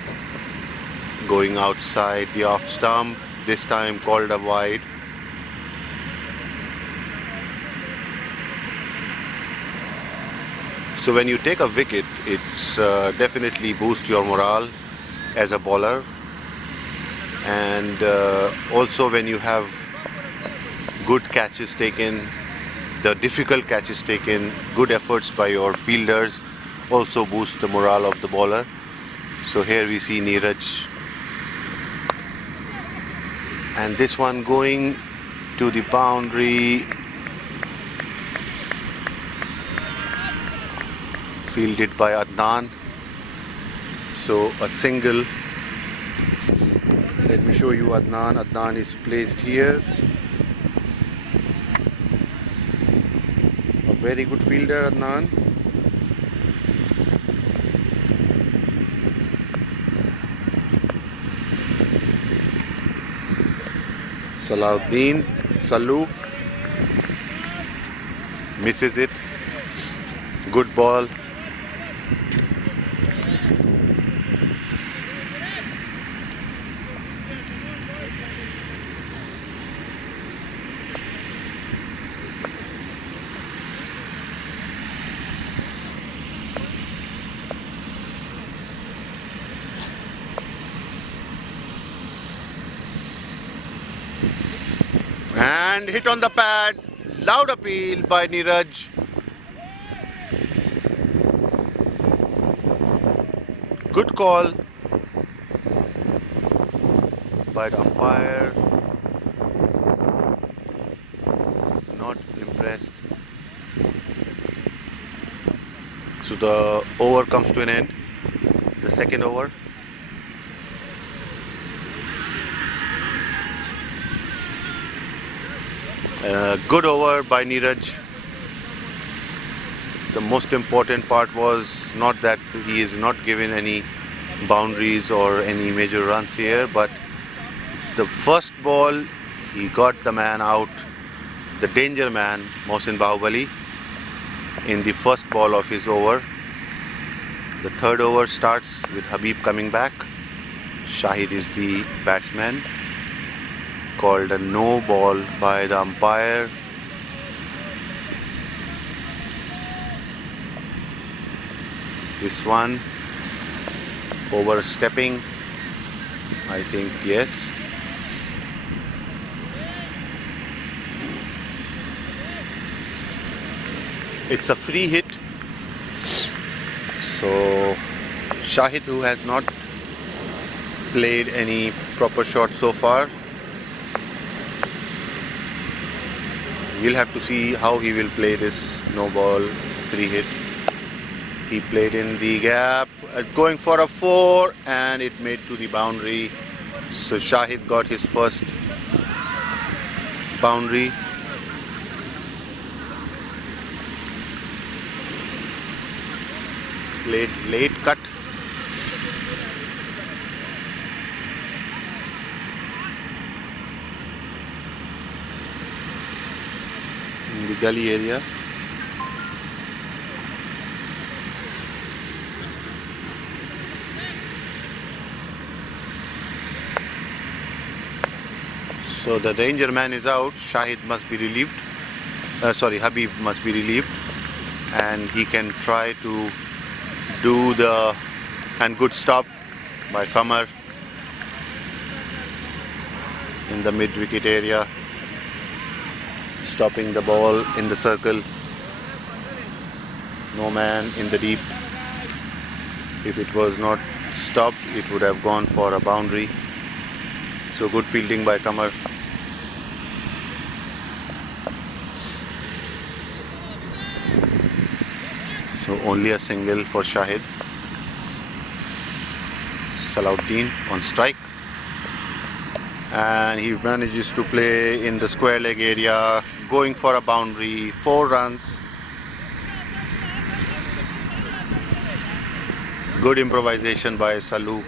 going outside the off stump, this time called a wide. So when you take a wicket, it's definitely boosts your morale as a bowler, and also when you have good catches taken, the difficult catches taken, good efforts by your fielders also boost the morale of the bowler. So here we see Neeraj, and this one going to the boundary, fielded by Adnan. So a single. Let me show you Adnan. Adnan is placed here. A very good fielder, Adnan. Salahuddin, Salu misses it. Good ball. And hit on the pad. Loud appeal by Neeraj. Good call by the umpire. Not impressed. So the over comes to an end. The second over. Good over by Neeraj. The most important part was not that he is not given any boundaries or any major runs here, but the first ball he got the man out, the danger man Mohsin Bahubali, in the first ball of his over. The third over starts with Habib coming back. Shahid is the batsman. Called a no ball by the umpire. This one overstepping, I think, yes. It's a free hit. So Shahid, who has not played any proper shot so far, we'll have to see how he will play this no ball free hit. He played in the gap, going for a 4, and it made to the boundary. So Shahid got his first boundary. Late cut. In the gully area. So the danger man is out. Shahid must be relieved. Habib must be relieved, and he can try to do the good stop by Qamar in the mid wicket area, stopping the ball in the circle. No man in the deep. If it was not stopped, it would have gone for a boundary. So good fielding by Qamar. So only a single for Shahid. Salahuddin on strike, and he manages to play in the square leg area, going for a boundary. 4 runs. Good improvisation by Salu.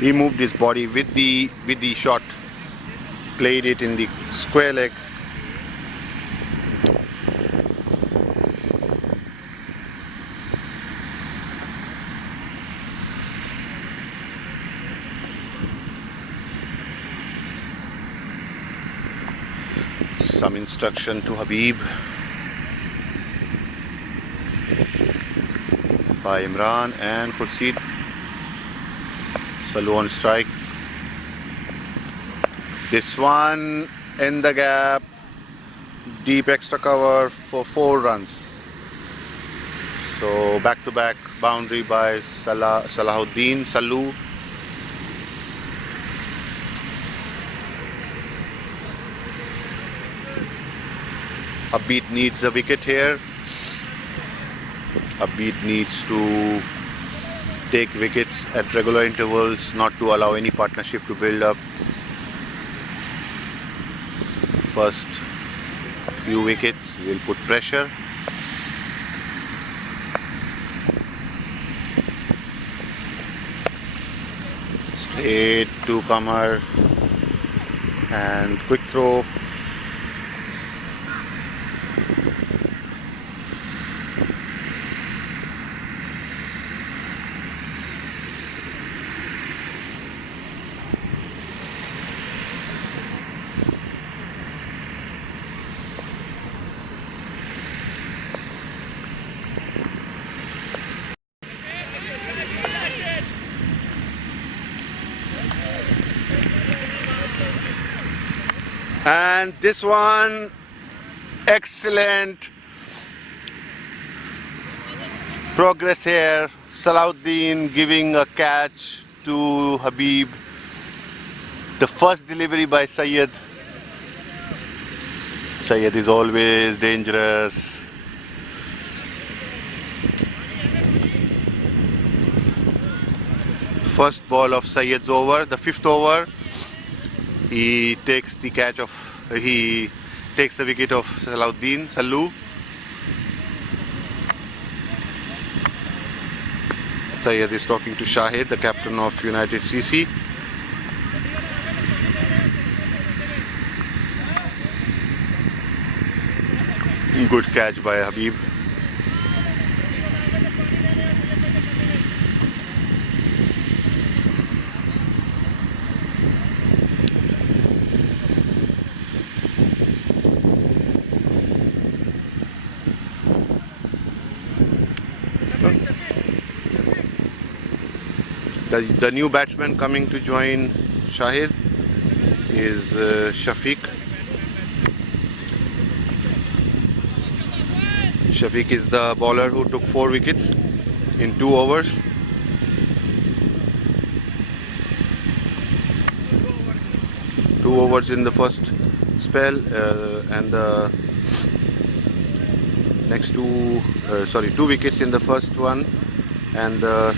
He moved his body with the shot, played it in the square leg. Some instruction to Habib by Imran and Khurshid. Salu on strike. This one in the gap, deep extra cover for 4 runs. So back-to-back boundary by Salahuddin, Salu. Upbeat needs a wicket here. Upbeat needs to take wickets at regular intervals, not to allow any partnership to build up. First few wickets will put pressure. Straight to Kamar and quick throw. And this one, excellent progress here. Salahuddin giving a catch to Habib. The first delivery by Syed. Syed is always dangerous. First ball of Syed's over, the 5th over. He takes the wicket of Salahuddin, Salu. Syed is talking to Shahid, the captain of United CC. Good catch by Habib. The new batsman coming to join Shahid is Shafiq. Shafiq is the bowler who took 4 wickets in 2 overs. Two overs in the first spell, and the next 2 wickets in the first one, and the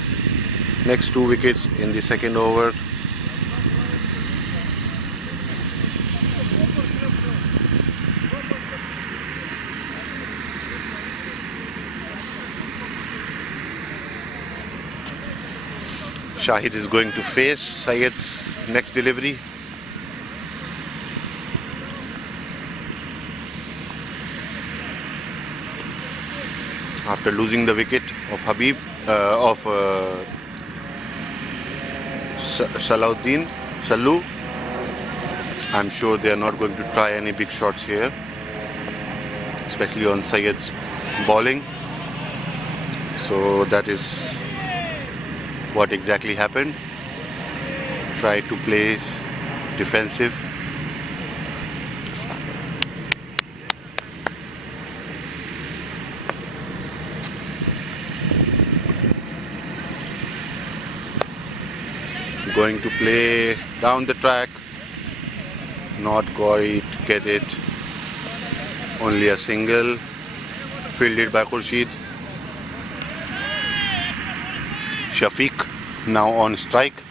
next 2 wickets in the second over. Shahid is going to face Syed's next delivery. After losing the wicket of Habib, Salahuddin, Salu, I'm sure they are not going to try any big shots here, especially on Syed's bowling. So that is what exactly happened. Try to play defensive. Going to play down the track, not quite get it, only a single, fielded by Khurshid. Shafiq now on strike.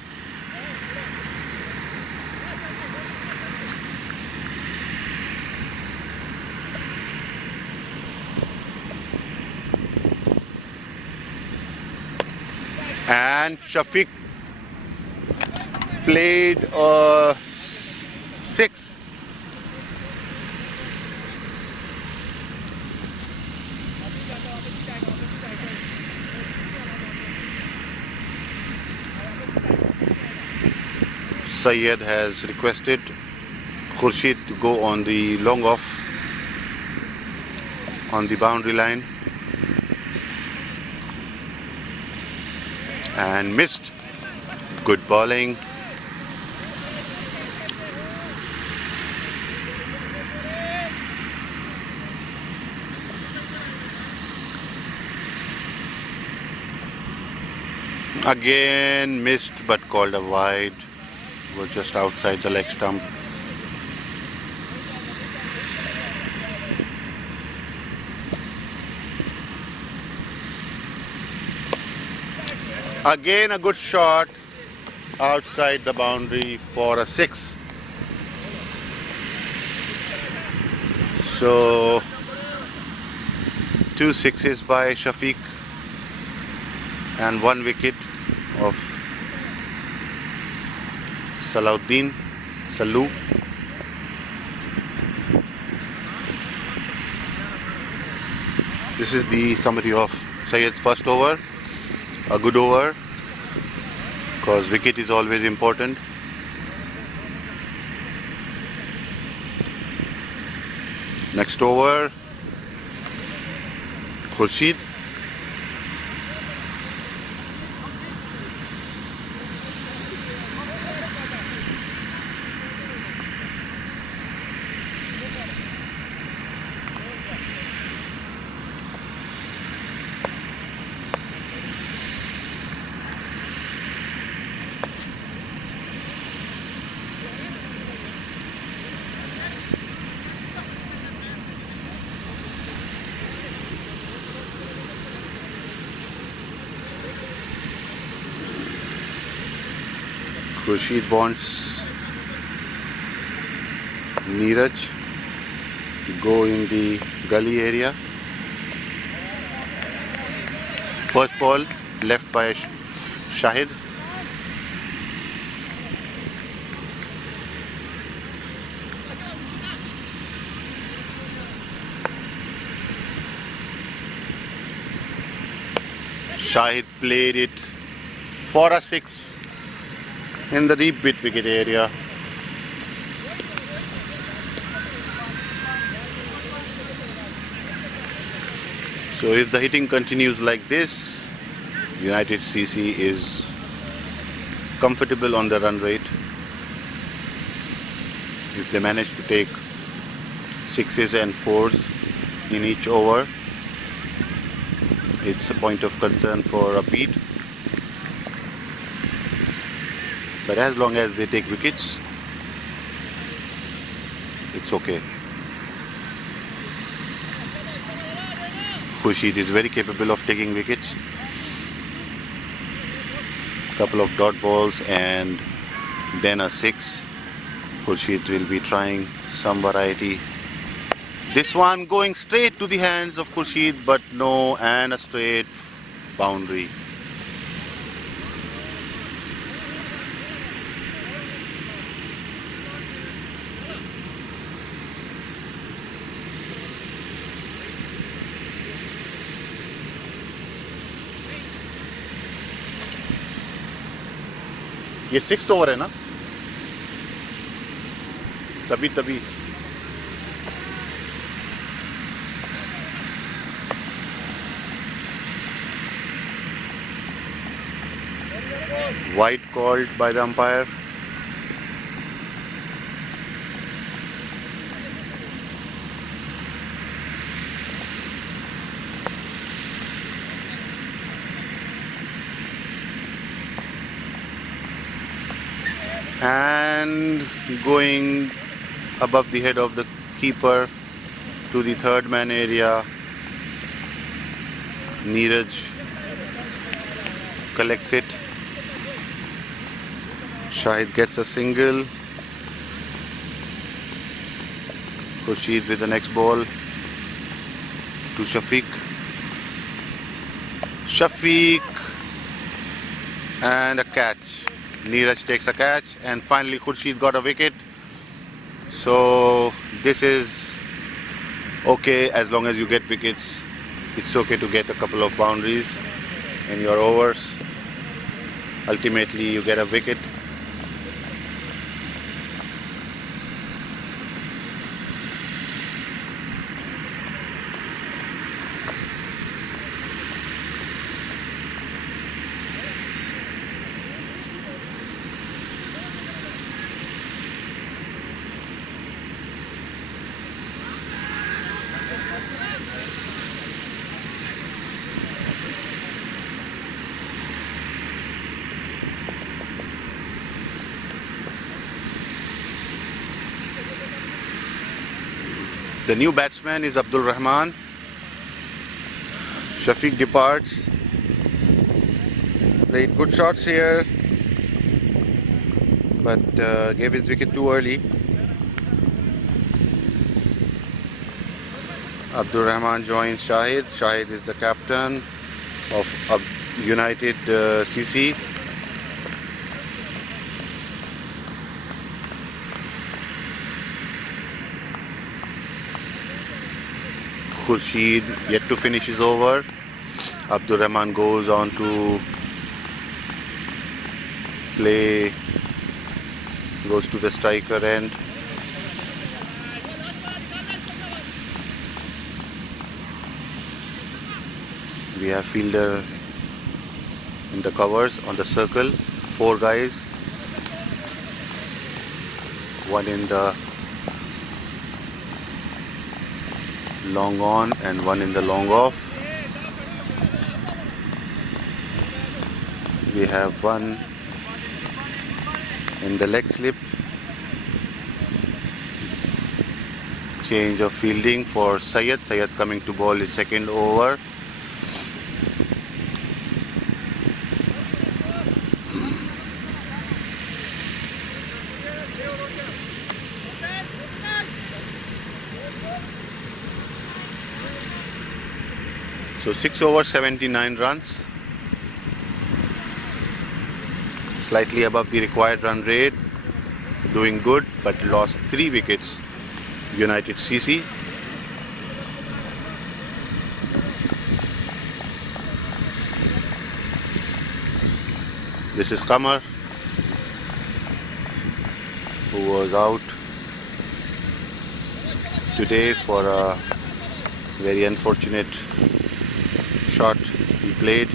And Shafiq played 6. Syed has requested Khurshid to go on the long off. on the boundary line and missed. Good bowling. Again missed, but called a wide. Was just outside the leg stump. Again a good shot outside the boundary for a 6. So 2 sixes by Shafiq and 1 wicket of Salahuddin Sallu. This is the summary of Syed's first over. A good over, because wicket is always important. Next over, Khurshid. Khurshid wants Neeraj to go in the gully area. First ball left by Shahid. Shahid played it for a 6 in the deep mid wicket area. So if the hitting continues like this, United CC is comfortable on the run rate. If they manage to take 6s and 4s in each over, it's a point of concern for Upbeat. But as long as they take wickets, it's okay. Khurshid is very capable of taking wickets. Couple of dot balls and then a 6. Khurshid will be trying some variety. This one going straight to the hands of Khurshid, but no, and a straight boundary. ये 6th over है ना, तभी wide called by the umpire. And going above the head of the keeper to the third man area, Neeraj collects it. Shahid gets a single. Khurshid with the next ball to Shafiq. And a catch. Neeraj takes a catch, and finally Khurshid got a wicket. So this is okay as long as you get wickets. It's okay to get a couple of boundaries in your overs. Ultimately you get a wicket. The new batsman is Abdul Rahman. Shafiq departs. Played good shots here, but gave his wicket too early. Abdul Rahman joins Shahid. Shahid is the captain of United CC. Khurshid yet to finish his over. Abdul Rahman goes on to play, goes to the striker end. We have fielder in the covers on the circle, 4 guys, one in the long on and one in the long off. We have one in the leg slip. Change of fielding for Syed. Syed coming to bowl his second over. So 6 overs, 79 runs. Slightly above the required run rate. Doing good, but lost 3 wickets. United CC. This is Qamar, who was out today for a very unfortunate shot he played.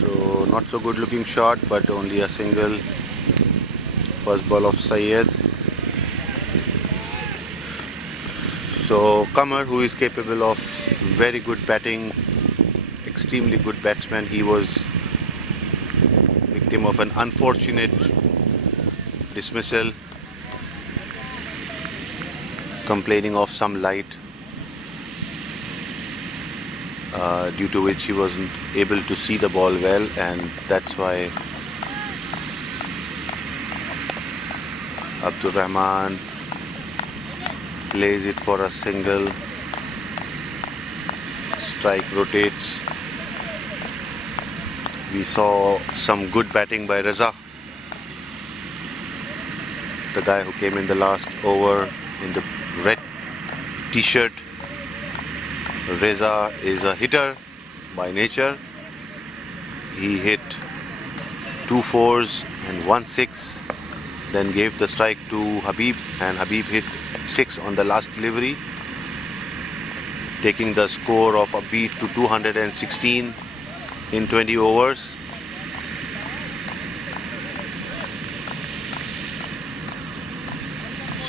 So not so good looking shot, but only a single. First ball of Syed. So Qamar, who is capable of very good batting, extremely good batsman, he was victim of an unfortunate dismissal, complaining of some light, due to which he wasn't able to see the ball well, and that's why Abdul Rahman plays it for a single. Strike rotates. We saw some good batting by Reza, the guy who came in the last over in the red t-shirt. Reza is a hitter by nature. He hit 2 4s and 1 6, then gave the strike to Habib, and Habib hit 6 on the last delivery, taking the score of Upbeat to 216 in 20 overs.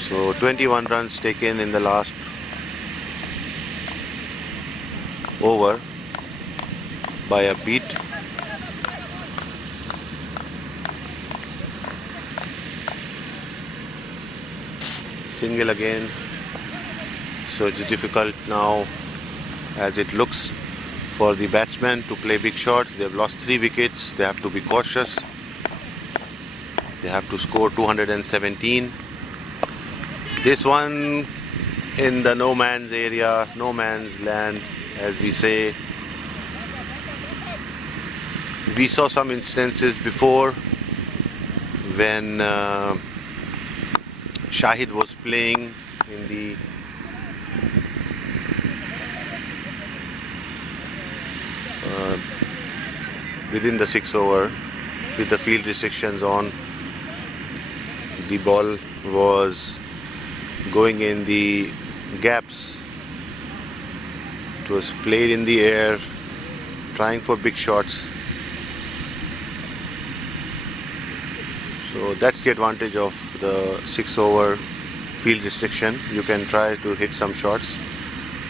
So 21 runs taken in the last over by Upbeat. Single again. So it's difficult now, as it looks, for the batsmen to play big shots. They've lost 3 wickets. They have to be cautious. They have to score 217. This one in the no man's area, no man's land, as we say. We saw some instances before when Shahid was playing in the within the 6 over with the field restrictions on. The ball was going in the gaps. It was played in the air, trying for big shots. So that's the advantage of the 6 over field restriction. You can try to hit some shots.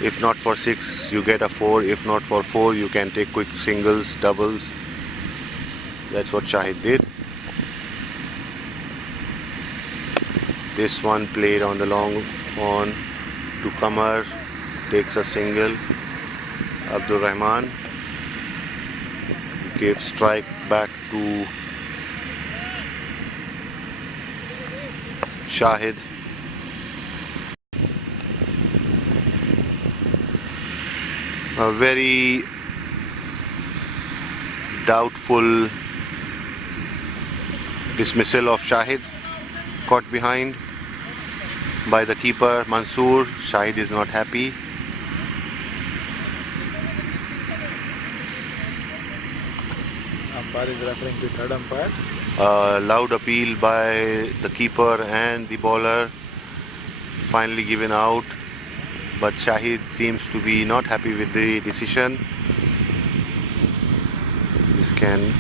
If not for 6, you get a 4. If not for 4, you can take quick singles, doubles. That's what Shahid did. This one played on the long on to Kamar, takes a single. Abdul Rahman gave strike back to Shahid. A very doubtful dismissal of Shahid, caught behind by the keeper Mansoor. Shahid is not happy. Umpire is referring to third umpire. A loud appeal by the keeper and the bowler, finally given out, but Shahid seems to be not happy with the decision. This can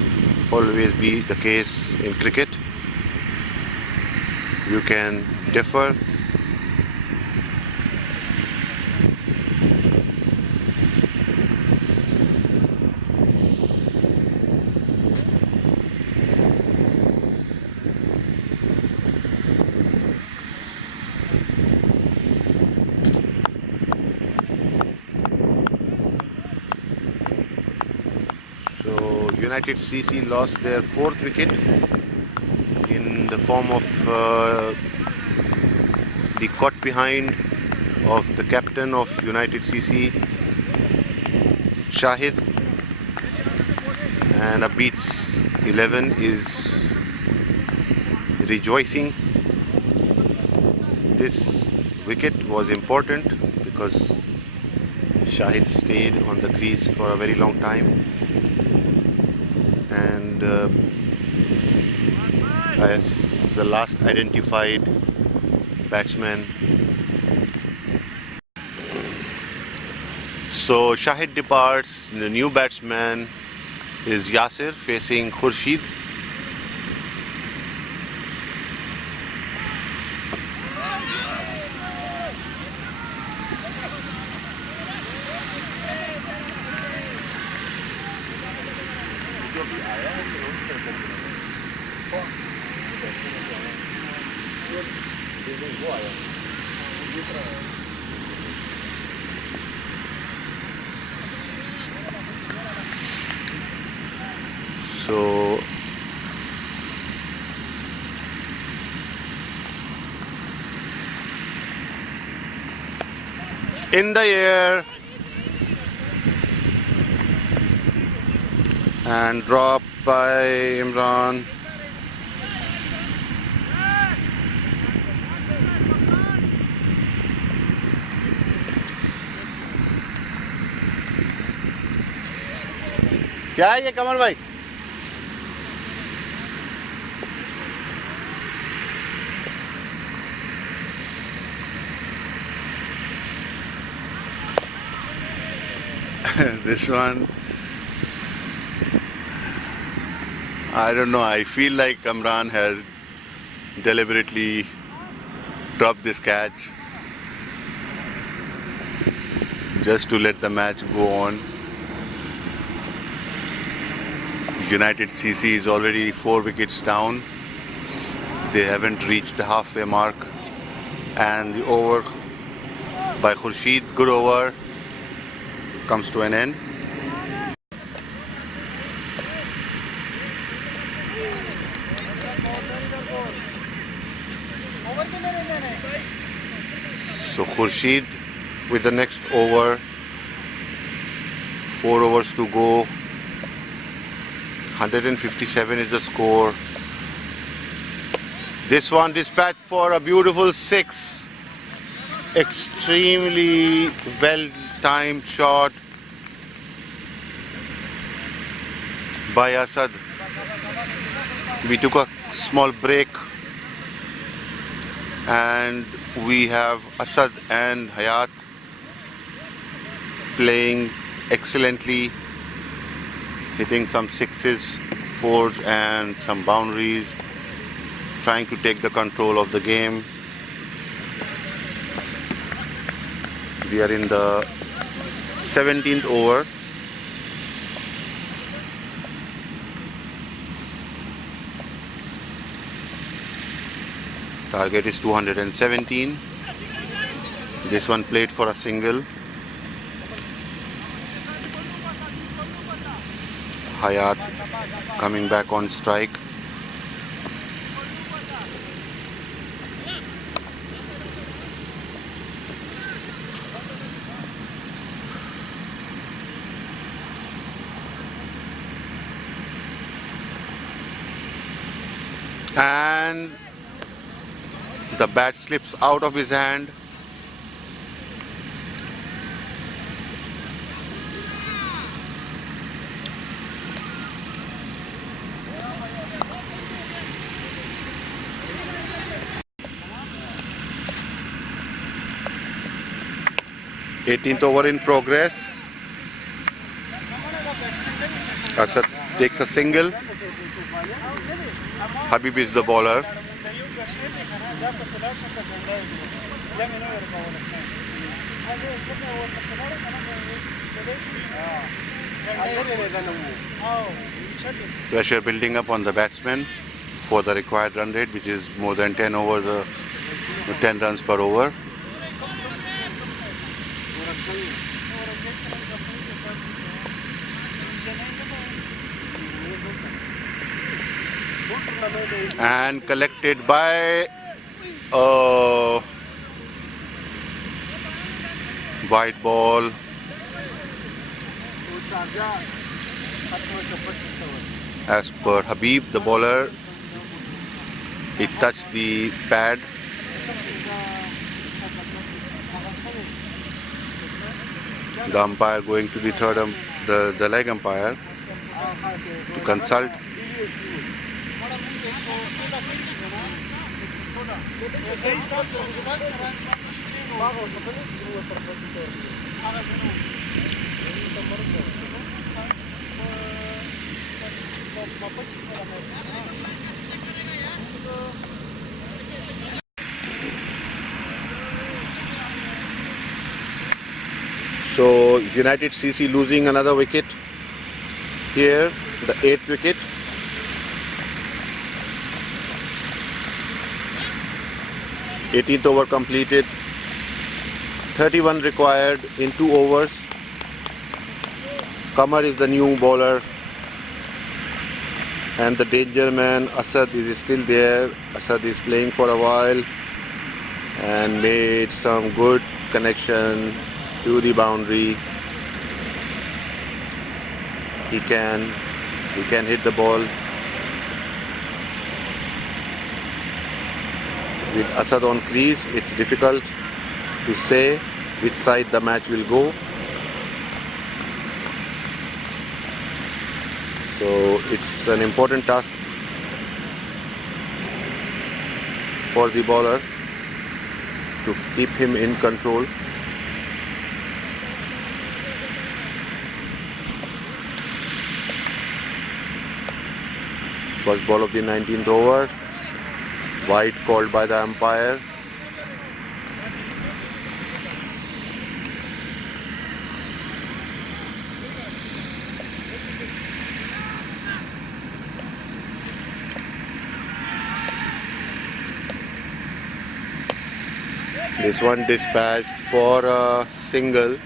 always be the case in cricket. You can differ. So United CC lost their fourth wicket in the form of the caught behind of the captain of United CC, Shahid, and Upbeat XI is rejoicing. This wicket was important because Shahid stayed on the crease for a very long time, and as the last identified batsman. So Shahid departs. The new batsman is Yasir facing Khurshid. So in the air and drop by Imran. क्या है ये कमर भाई? This one, I don't know, I feel like Imran has deliberately dropped this catch just to let the match go on. United CC is already 4 wickets down. They haven't reached the halfway mark, and the over by Khurshid, good over, comes to an end. So Khurshid with the next over, 4 overs to go. 157 is the score. This one dispatched for a beautiful 6. Extremely well timed shot by Asad. We took a small break and we have Asad and Hayat playing excellently, hitting some 6s, 4s and some boundaries, trying to take the control of the game. We are in the 17th over. Target is 217. This one played for a single. Hayat coming back on strike. And the bat slips out of his hand. Eighteenth over in progress. Asad takes a single. Habib is the bowler. Pressure building up on the batsman for the required run rate, which is more than 10 overs, 10 runs per over. And collected by white ball. As per Habib, the bowler, it touched the pad. The umpire going to the third, the leg umpire to consult. So United CC losing another wicket here, the 8th wicket. Eighteenth over completed. 31 required in 2 overs. Qamar is the new bowler, and the danger man Asad is still there. Asad is playing for a while and made some good connection to the boundary. He can hit the ball. With Asad on crease, it's difficult to say which side the match will go. So it's an important task for the bowler to keep him in control. First ball of the 19th over. White called by the umpire. This one dispatched for a single.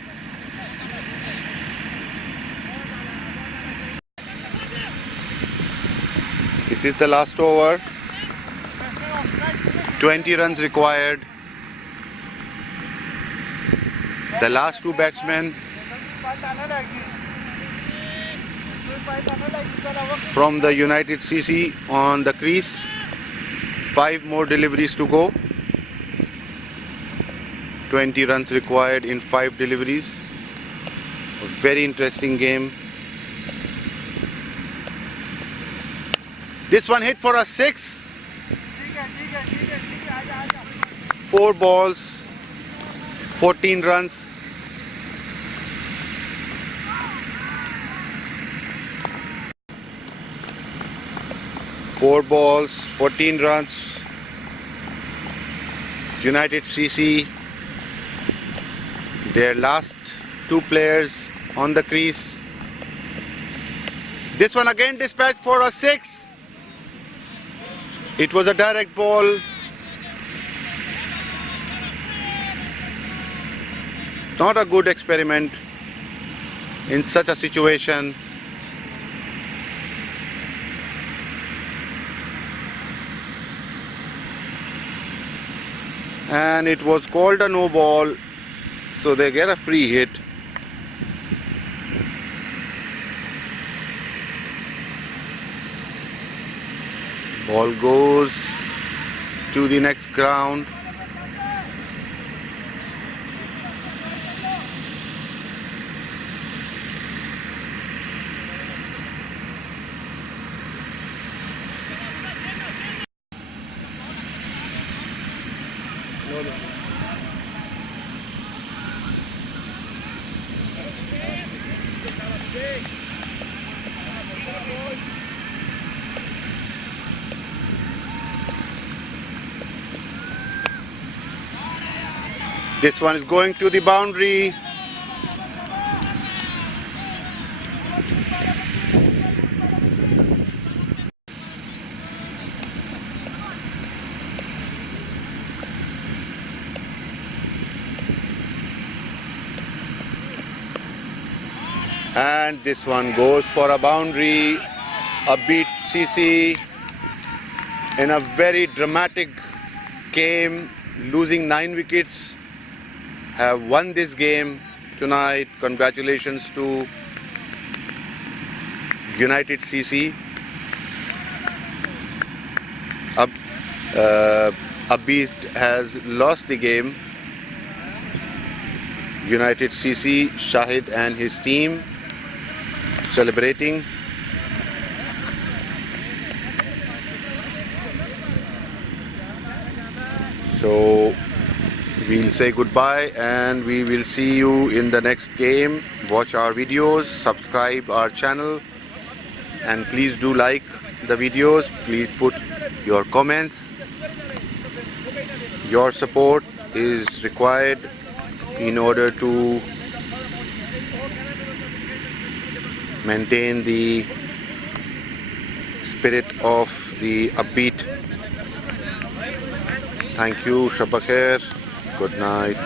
This is the last over. 20 runs required. The last 2 batsmen from the United CC on the crease. 5 more deliveries to go. 20 runs required in 5 deliveries. A very interesting game. This one hit for a 6. 4 balls, 14 runs. Four balls, 14 runs. United CC, their last 2 players on the crease. This one again dispatched for a 6. It was a direct ball not a good experiment in such a situation. And it was called a no ball, so they get a free hit. Ball goes to the next ground. This one is going to the boundary. And this one goes for a boundary. Upbeat XI in a very dramatic game, losing 9 wickets, have won this game tonight. Congratulations to United CC. Upbeat has lost the game. United CC, Shahid and his team celebrating. So we'll say goodbye and we will see you in the next game. Watch our videos, subscribe our channel, and please do like the videos. Please put your comments. Your support is required in order to maintain the spirit of the Upbeat. Thank you. Shab Bakhair. Good night.